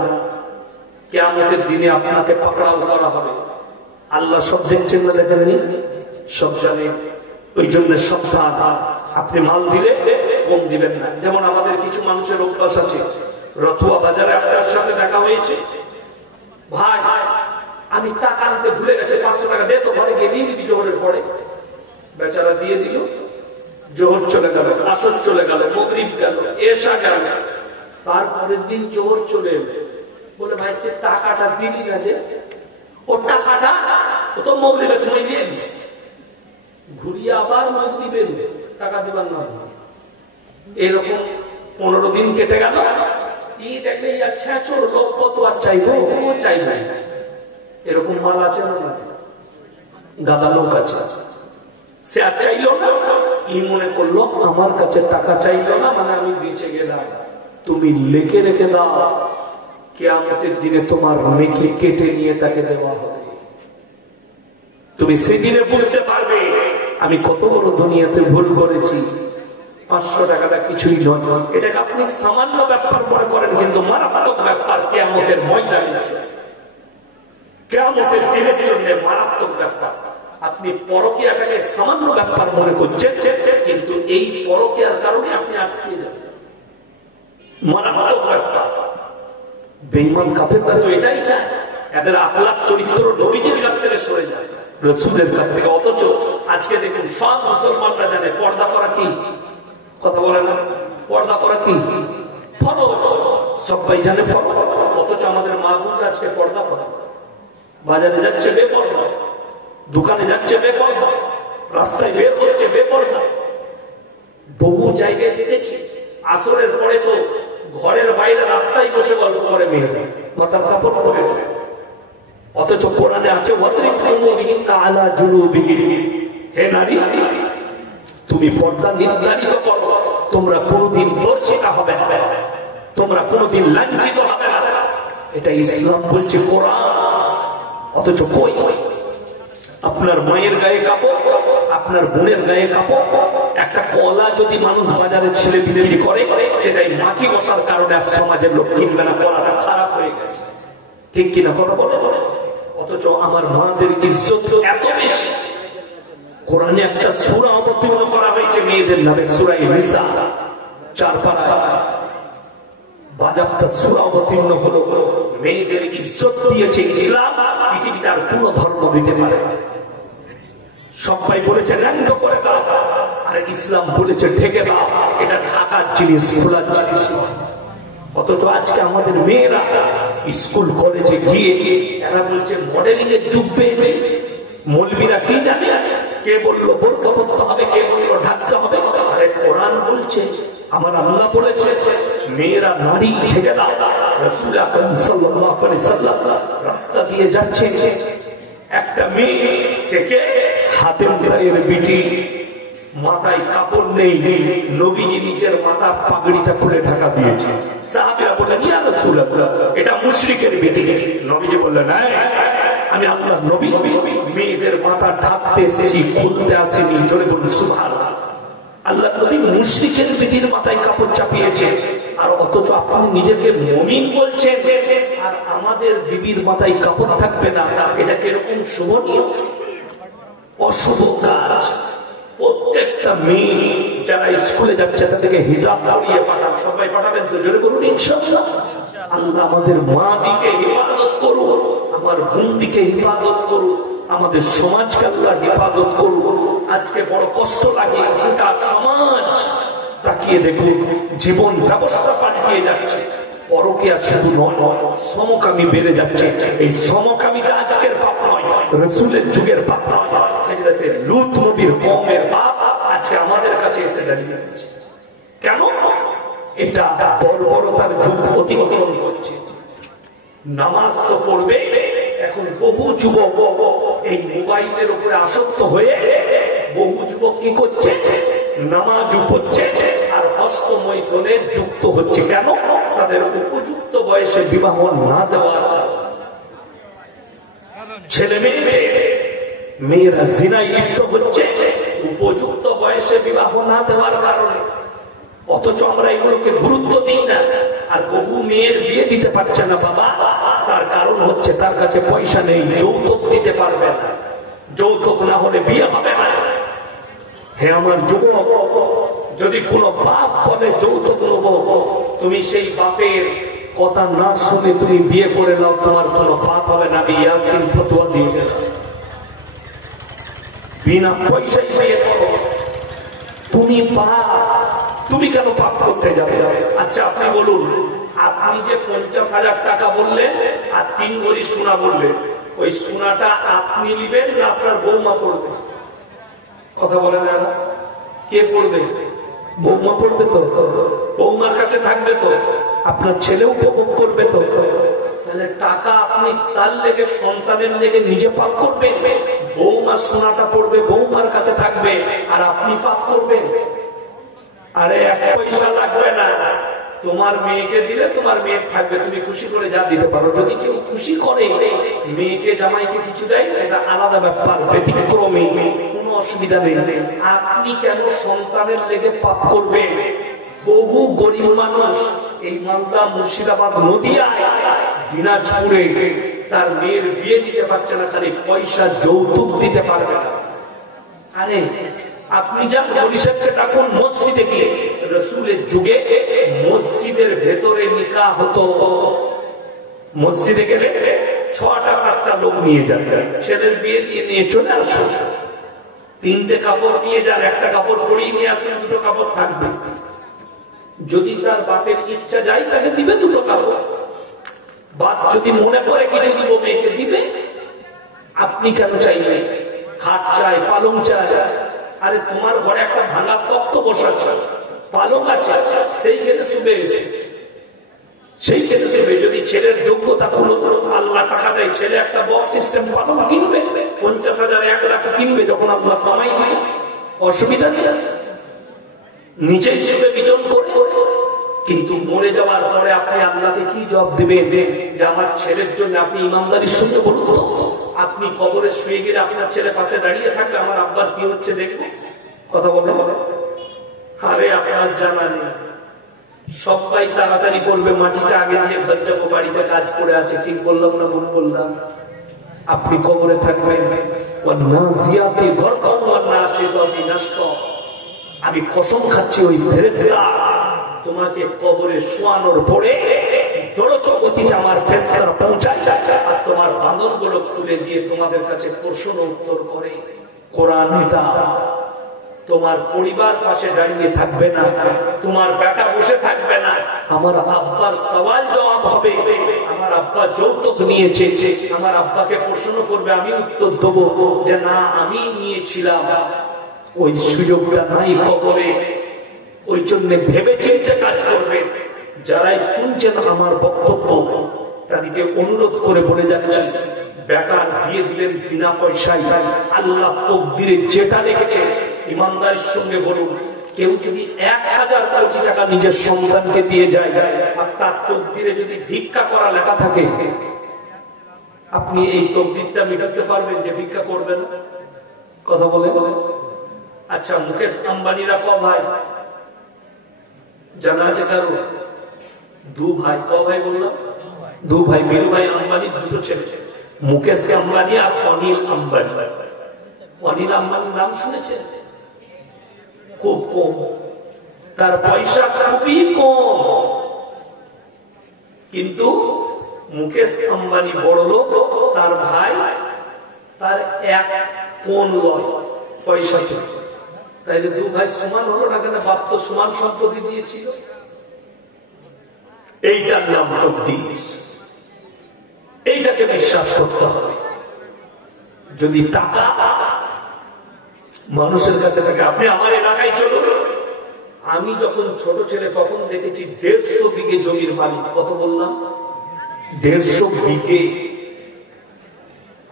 কিয়ামতের দিনে আপনাকে পাকড়াও করা হবে। আল্লাহ সব দেখছেন না? দেখেননি? সব জানেন। ওই জন্য সাবধান, আপনি মাল দিলে কম দিবেন না। যেমন আমাদের কিছু মানুষের অভ্যাস আছে, রতুয়া বাজারে আপনার সাথে দেখা হয়েছে, ভাই আমি টাকা আনতে ভুলে গেছে, 500 টাকা দে তো, ঘরে গিয়ে নিয়ে নিবি জোহরের পরে। বেচারা দিয়ে দিল, জোহর চলে গেল, আসর চলে গেল, মাগরিব গেল, এশা গেল, তারপরের দিন জোহর চলে এলো। বলে ভাই যে টাকাটা দিলি না, যে ও টাকাটা ও তো মাগরিবের সময় দিয়ে দিস, ঘুরিয়ে আবার মাগরিবের টাকা দিবার না। এরকম 15 দিন কেটে গেল। ই দেখলে আচ্ছা লোক কত আর চাইবো, ও চাইবে। এরকম মাল আছে না? গাদা লোক আছে। সে আর চাইলো না, ই মনে করলো আমার কাছে টাকা চাইলো না মানে আমি বেঁচে গেলাম। তুমি লিখে রেখে দাও, কিয়ামতের দিনে তোমার নেকি কেটে নিয়ে তাকে দেওয়া হবে। তুমি সেদিনে বুঝতে পারবে আমি কত বড় দুনিয়াতে ভুল করেছি। 500 টাকাটা কিছুই নয়। এটাকে আপনি সামান্য ব্যাপার মনে করেন, কিন্তু মারাত্মক ব্যাপার কিয়ামতের ময়দানে। কিয়ামতের দিনের জন্য মারাত্মক ব্যাপার। আপনি পরকীয়াটাকে সামান্য ব্যাপার মনে করছেন, কিন্তু এই পরকীয়ার কারণে আপনি আটকে যাবেন। মারাত্মক ব্যাপার। বেঈমান কাফেররা তো এটাই চায়, এদের আখলাক চরিত্র নবীজির কাছ থেকে সরে যায়, রাসূলের কাছ থেকে। অথচ আজকে দেখুন সব মুসলমানরা জানে পর্দা করা কি। কথা বলে না, পর্দা করা কি ফরজ, সবাই জানে ফরজ। অথচ আমাদের মা বোনরা আজকে পর্দা করে, বাজারে যাচ্ছে বেপর্দা, দোকানে যাচ্ছে বেপর্দা, রাস্তায় বের হচ্ছে বেপর্দা। বহু জায়গায় দেখেছি আসরের পরে তো ঘরের বাইরে রাস্তায় বসে গল্প করে মেয়েরা, মাথার কাপড় পরে। অথচ কোরআনে আছে আলা জুনুবিহিম, হে নারী তুমি পর্দা নির্ধারিত করো, তোমরা কোনদিন লজ্জিত হবে না, তোমরা কোনদিন লাঞ্ছিত হবে না। এটা ইসলাম বলছে, কোরআন। অথচ কই আপনার মায়ের গায়ে কাপড়, আপনার বোনের গায়ে কাপড়। একটা কলা যদি মানুষ বাজারে ছেলে বিক্রি করে, সেটাই মাটি বসার কারণে আর সমাজের লোক কিনবে না, কলাটা খারাপ হয়ে গেছে। ঠিক কিনা কথা বলে? অথচ আমার মাদের ইজ্জত এত বেশি। কোরআনে একটা সূরা অবতীর্ণ করা হয়েছে মেয়েদের নামে, সূরা নিসা, 4 পারা বাজাপ্তা সূরা অবতীর্ণ হলো। মেয়েদের ইজ্জত দিয়েছে ইসলাম, পৃথিবীতে আর কোন ধর্ম দিতে পারে। সবাই বলেছে ন্যাংট করে দাও, আর ইসলাম বলেছে ঢেকে দাও। এটা ঢাকার জিনিস, খোলার জিনিস। অথচ আজকে আমাদের মেয়েরা স্কুল কলেজে গিয়ে এরা বলছে মডেলিং এর যুগ পেয়েছে। মৌলবীরা কি জানে, কে বললো বোরকা পরতে হবে, কে বললো ঢাকতে হবে। আরে কোরআন বলছে, আমার আল্লাহ বলেছে মেয়েরা নারী ঢেকে দাও। রাসূল আকরাম সাল্লাল্লাহু আলাইহি সাল্লাম রাস্তা দিয়ে যাচ্ছে, একটা মেয়ে সেকে হাতে মুঠায়ের বিটি, মাথায় কাপড় নেই, নবীজি নিজের মাথার পাগড়িটা খুলে ঢাকা দিয়েছে। সাহাবীরা বললেন ইয়া রাসূলুল্লাহ, এটা মুশরিকের বেটি। নবীজি বললেন না, আমি আল্লাহর নবী, মেয়েদের মাথা ঢাকতে এসেছি, খুলতে আসেনি। জোরে বলুন সুবহানাল্লাহ। আল্লাহর নবী মুশরিকের বেটির মাথায় কাপড় চাপিয়েছে, আর অথচ আপনি নিজেকে মুমিন বলছেন, আর আমাদের বিবির মাথায় কাপড় থাকবে না। এটা কিরকম শোভনীয়? অশুভ কাজ। প্রত্যেকটা মেয়ে যারা স্কুলে যাচ্ছে তাদেরকে হিজাব পরিয়ে পাঠান। সবাই পাঠাবেন তো? জোরে বলুন ইনশাআল্লাহ। আল্লাহ আমাদের মা দিকে হেফাজত করুন, আমার বোন দিকে হেফাজত করুন, আমাদের সমাজকে আল্লাহ হেফাজত করুন। আজকে বড় কষ্ট লাগে, গোটা সমাজ তাকিয়ে দেখুন, জীবন ব্যবস্থা পাল্টিয়ে যাচ্ছে। পরকীয়া শুধু নয়, সমকামী বেড়ে যাচ্ছে। এই সমকামীটা আজকের পাপ নয়, রাসূলের যুগের পাপ নয়। হযরতে লূত নবীর কওমের পাপ আজকে আমাদের কাছে এসে দাঁড়িয়ে আছে। কেন? এটা বর্বরতার যুগ অতিক্রম করছে। নামাজ তো পড়বে, এখন বহু যুবক এই মোবাইলের উপরে আসক্ত হয়ে বহু যুবক কি করছে, নামাজ পড়ছে আর হস্তমৈথুনে যুক্ত হচ্ছে। কেন? তাদের উপযুক্ত বয়সে বিবাহ না দেওয়ার ছেলে মেয়েরা জিনায় লিপ্ত হচ্ছে উপযুক্ত বয়সে বিবাহ না দেওয়ার কারণে। অথচ আমরা এগুলোকে গুরুত্ব দিই না। আর বহু মেয়ের বিয়ে দিতে পারছে না বাবা, তার কারণ হচ্ছে তার কাছে পয়সা নেই, যৌতুক দিতে পারবে না। যৌতুক না হলে বিয়ে হবে না। হে আমার যুবক, যদি কোনো বাপ বলে যৌতুক নেব, তুমি সেই বাপের কথা না শুনে তুমি বিয়ে করে নাও, তোমার কোনো পাপ হবে না। ইয়াসিন ফতোয়া দিয়ে গেল, বিনা পয়সায় বিয়ে করো। তুমি পাপ, তুমি কেন পাপ করতে যাবে? আচ্ছা আপনি বলুন, আপনি যে 50,000 টাকা বললেন আর 3 ভরি সোনা বললেন, ওই সোনাটা আপনি নিবেন না আপনার বৌমা পড়বে? কথা বলে না, কে পড়বে? বৌমা পড়বে তো, বৌমার কাছে থাকবে তো, আপনার ছেলে উপভোগ করবে তো। তাহলে টাকা আপনি তার লেগে, সন্তানের লেগে নিজে পাপ করবেন? বৌমার সোনাটা পড়বে, বৌমার কাছে থাকবে, আর আপনি পাপ করবেন? আরে 1 পয়সা লাগবে না, তোমার মেয়েকে দিলে তোমার মেয়ে থাকবে, তুমি খুশি করে যা দিতে পারো। যদি কেউ খুশি করে মেয়েকে জামাইকে কিছু দেয়, সেটা আলাদা ব্যাপার, ব্যতিক্রমী, কোনো অসুবিধা নেই। আপনি কেন সন্তানের লেগে পাপ করবেন? বহু গরিব মানুষ এই মালদা, মুর্শিদাবাদ, নদিয়ায়, দিনাজপুরে তার মেয়ের বিয়ে দিতে পারছে না, খালি পয়সা যৌতুক দিতে পারবে না। আরে আপনি যান মৌলভী সাহেবকে ডাকুন মসজিদে গিয়ে। রাসূলের যুগে মসজিদের ভেতরে নিকাহ হতো। মসজিদে গেলে 6টা-7টা লোক নিয়ে যান, ছেলের বিয়ে দিয়ে নিয়ে চলে আসুন। 3টে কাপড় নিয়ে যান, একটা কাপড় পরিয়ে নিয়ে আসুন, 2টো কাপড় থাকবে। যদি তার বাপের ইচ্ছা যায় তাকে দিবে 2টো কাপড়, বাপ যদি মনে করে কিছু দিব মেয়েকে দিবে। আপনি কেন চাইবেন? খাট চাই, পালং চাই। আরে তোমার ঘরে একটা ভাঙা তক্ত বসাচ্ছে, পালং আছে, সেইখানে শুবে এসে, সেইখানে শুবে। যদি ছেলের যোগ্যতা হলো, আল্লাহ টাকা দেয়, ছেলে একটা বক্স সিস্টেম পালং কিনবে, 50,000 1 লাখ কিনবে, যখন আল্লাহ কামাই দিবে, অসুবিধা নেই, নিচেই শুবে বিচন করে। কিন্তু মরে যাওয়ার পরে আপনি আল্লাহকে কি জবাব দেবেন যে আমার ছেলের জন্য? আপনি ইমানদারির সঙ্গে বলুন তো, আপনি কবরে শুয়ে গেলে আপনার ছেলে পাশে দাঁড়িয়ে থাকবে, আমার আব্বার কি হচ্ছে দেখবো, কথা বলে? আরে আপনার জানা নেই। সবাই তাড়াতাড়ি করবে, মাটিটা আগে দিয়ে ঘর যাবো, বাড়িতে কাজ করে আছে। ঠিক বললাম না ভুল বললাম? আপনি কবরে থাকবেন। আমি কসম খাচ্ছি, ওই ফেরেশতা তোমাকে কবরে শোয়ানোর পরে দ্রুত গতিতে আমার ফেরেশতারা পৌঁছায় আর তোমার বাঁধনগুলো খুলে দিয়ে তোমাদের কাছে প্রশ্ন উত্তর করে। কোরআন এটা। তোমার পরিবার পাশে দাঁড়িয়ে থাকবে না, তোমার বেটা বসে থাকবে না, আমার আব্বার সওয়াল জবাব হবে। আমার আব্বা যৌতুক নিয়েছে, আমার আব্বাকে প্রশ্ন করবে, আমি উত্তর দেবো যে না আমি নিয়েছিলাম। ওই সুযোগটা নাই কবরে। ওই জন্য ভেবে চিন্তে কাজ করবে। যারাই শুনছেন আমার বক্তব্য, তাদেরকে অনুরোধ করে বলে যাচ্ছি, বেটার বিয়ে দিলেন বিনা পয়সায়, আল্লাহ তকদিরে যেটা রেখেছে ইমানদারির সঙ্গে বলুন। কেউ যদি 1000 কোটি টাকা নিজের সন্তানকে দিয়ে যায় আর তার তকদিরে যদি ভিক্ষা করা লেখা থাকে, আপনি এই তকদিরটা মেটাতে পারবেন যে ভিক্ষা করবেন? কথা বলে? আচ্ছা, মুকেশ আম্বানিরা ক ভাই জানা আছে কারো? 2 ভাই। ক ভাই বললাম? 2 ভাই। বীর ভাই আম্বানি 2টো ছেলে, মুকেশ আম্বানি আর অনিল আম্বানি। অনিল আম্বানির নাম শুনেছেন? খুব কম, তার পয়সা খুবই কম, কিন্তু মুকেশ আম্বানি বড় লোক, তার ভাই তার 1 কোন লয় পয়সা। তাইলে 2 ভাই সমান হলো না কেন? বাপ তো সমান সম্পত্তি দিয়েছিল। এইটার নাম তকদির। এইটাকে বিশ্বাস করতে হবে। যদি টাকা মানুষের কাছে থাকে, আপনি আমার এলাকায় চলুন। আমি যখন ছোট ছেলে তখন দেখেছি 150 বিঘে জমির মালিক। কত বললাম? 150 বিঘে।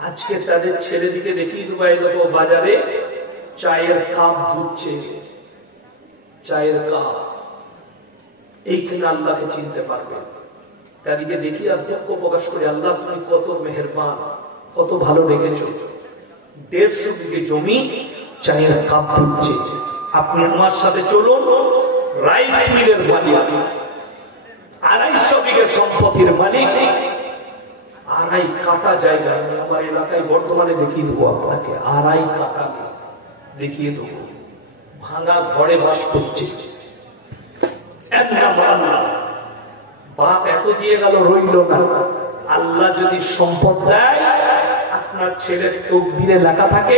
আজকে তাদের ছেলেদিকে দেখি দুবাই দেখো বাজারে চায়ের কাপ ধুচ্ছে, চায়ের কাপ। এইখানে আল্লাহকে চিনতে পারবে। তাদেরকে দেখি আর দুঃখ প্রকাশ করে, আল্লাহ তুমি কত মেহেরবান, কত ভালো রেখেছো। 150 বিঘে জমি, চায়ের কাপ ধুচ্ছে। আপনি আমার সাথে চলুন, রাইস মিলের মালিক, 250 বিঘে সম্পত্তির মালিক, 2.5 কাঠা জায়গা। আমার এলাকায় বর্তমানে দেখিয়ে দেবো আপনাকে, 2.5 কাঠা দেখিয়ে দেবো। ভাঙা ঘরে বাস করছে। বাপ এত দিয়ে গেল, রইল না। আল্লাহ যদি সম্পদ দেয়, আপনার ছেলের তকদিরে লেখা থাকে,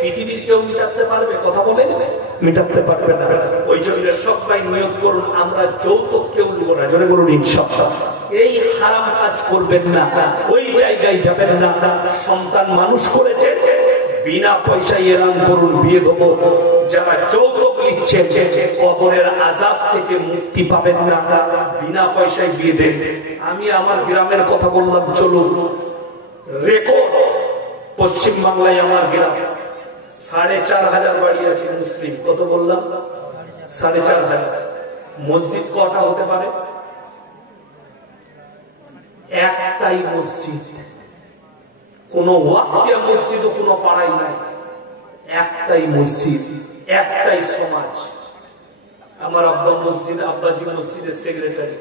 পৃথিবীর কেউ মিটাতে পারবে? কথা বলে মিটাতে পারবে না। ওই জন্য সবাই নিয়ত করুন, আমরা যৌতুক কেউ দেব না। জোরে বলুন ইনশাআল্লাহ। এই হারাম কাজ করবেন না, ওই জায়গায় যাবেন না। সন্তান মানুষ করেছে, বিনা পয়সায় এরাম করুন, বিয়ে দেবো। যারা যৌতুক নিচ্ছেন, কবরের আযাব থেকে মুক্তি পাবেন না। বিনা পয়সায় বিয়ে দেন। আমি আমার গ্রামের কথা বললাম, চলুন। রেকর্ড পশ্চিম বাংলায় আমার গ্রাম 4,500 বাড়ি আছে মুসলিম। কত বললাম? 4,500। মসজিদ কটা হতে পারে? একটাই মসজিদ। কোন ওয়াক্তিয়া মসজিদ কোন পাড়ায় নাই। একটাই মসজিদ, একটাই সমাজ। আমার আব্বাজি মসজিদের সেক্রেটারি,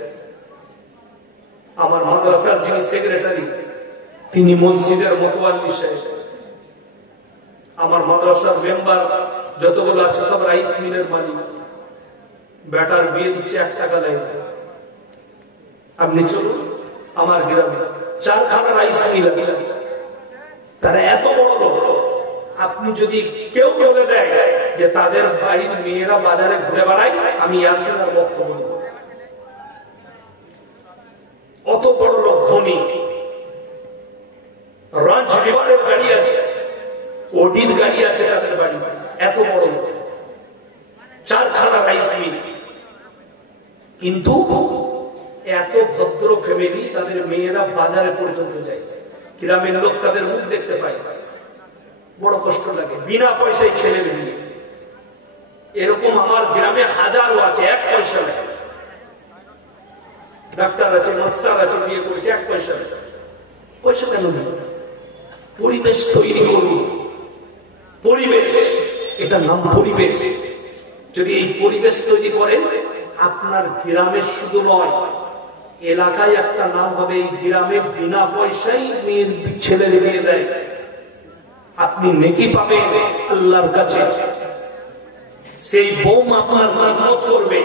আমার মাদ্রাসার যিনি সেক্রেটারি তিনি মসজিদের মোতওয়াল্লি সাহেব, আমার মাদ্রাসার মেম্বার যতগুলো আছে সব রাইস মিলের মালিক। বেটার বিয়ে দিচ্ছে 1 টাকা লাগবে। আপনি চলুন আমার গ্রামে 4খানা রাইস মিল আছে, তারা এত বড় লোক। আপনি যদি কেউ বলে দেয় যে তাদের বাড়ির মেয়েরা বাজারে ঘুরে বেড়ায়, আমি ইয়াসিনের বক্তব্য দেব। অত বড় লোক, ধনী, রাঞ্চ রিভারের গাড়ি আছে, ওডির গাড়ি আছে তাদের বাড়ি, এত বড় লোক, 4খানা রাইস মিল। কিন্তু এত ভদ্র ফ্যামিলি, তাদের মেয়েরা বাজারে পর্যন্ত যায়, গ্রামের লোক তাদের মুখ দেখতে পায়, বড় কষ্ট লাগে। বিনা পয়সায় ছেলের বিয়ে, এরকম আমার গ্রামে হাজারো আছে, 1 পয়সা লাগে। ডাক্তার আছে, মাস্টার আছে, বিয়ে করেছে 1 পয়সা লাগে। পয়সা কেন নেই? পরিবেশ তৈরি করুন। পরিবেশ, এটার নাম পরিবেশ। যদি এই পরিবেশ তৈরি করেন, আপনার গ্রামের শুধু নয়, এলাকায় একটা নাম হবে। এই গ্রামে বিনা পয়সায় মেয়ের ছেলের বিয়ে দেয়, আপনি নেকি পাবেন আল্লাহর কাছে। সেই বোম আপনার খিদমত করবে।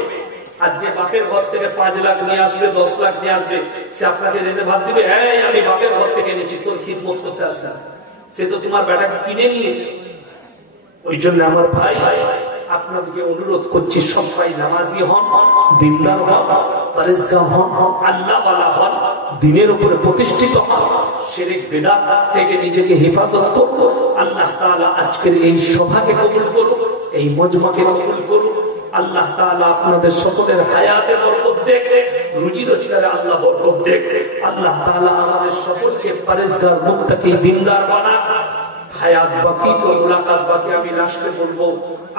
আর যে বাপের ঘর থেকে 5 লাখ নিয়ে আসবে, 10 লাখ নিয়ে আসবে, সে আপনাকে রেঁধে ভাত দিবে, এই আমি বাপের ঘর থেকে এনেছি, তোর খিদমত করতে আসে না, সে তো তোমার বেটাকে কিনে নিয়েছে। ওই জন্য আমার ভাই, আপনাদেরকে অনুরোধ করছি, সবাই নামাজি হন, দিনদার হন, পরেজগার হন, আল্লাহওয়ালা হন, দিনের উপরে প্রতিষ্ঠিত হন, শিরক বিদআত থেকে নিজেকে হেফাজত করুন। আল্লাহ তাআলা আজকের এই সভাকে কবুল করুন, এই মজমাকে কবুল করুন। আল্লাহ তাআলা আপনাদের সকলের হায়াতে বরকত দেখ, রুজি রোজগারে আল্লাহ বরকত দেখ। আল্লাহ তাআলা আমাদের সকলকে পরেজগার, মুত্তাকি, দিনদার বানান। হায়াত বাকি তো মুলাকাত বাকি। আমি লাস্টে বলবো,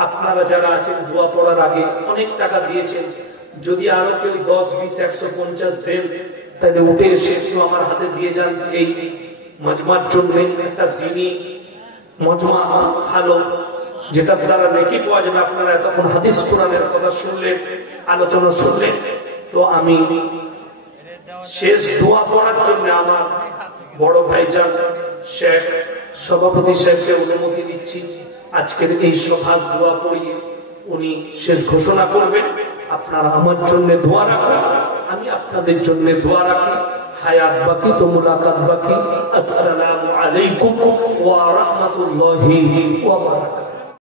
আপনারা যারা আছেন দোয়া পড়ার আগে অনেক টাকা দিয়েছেন, যদি আরো কেউ 10, 20, 150 দেন, তাহলে উঠে এসে একটু আমার হাতে দিয়ে যান। এই মজমার জন্য একটা দিনই মজমা ভালো, যেটার দ্বারা নেকি পাওয়া যাবে। আপনারা এতক্ষণ হাদিস কোরআনের কথা শুনলেন, আলোচনা শুনলেন। তো আমি শেষ দোয়া পড়ার জন্য আমার বড় ভাইজান শেখ সভাপতি সাহেবকে অনুমতি দিচ্ছি। আজকের এই সভার দোয়া পড়িয়ে উনি শেষ ঘোষণা করবেন। আপনারা আমার জন্য দোয়া রাখুন, আমি আপনাদের জন্য দোয়া রাখি। হায়াত বাকি তো মুলাকাত বাকি। আসসালামু আলাইকুম ওয়া রাহমাতুল্লাহি ওয়া বারাকাতুহু।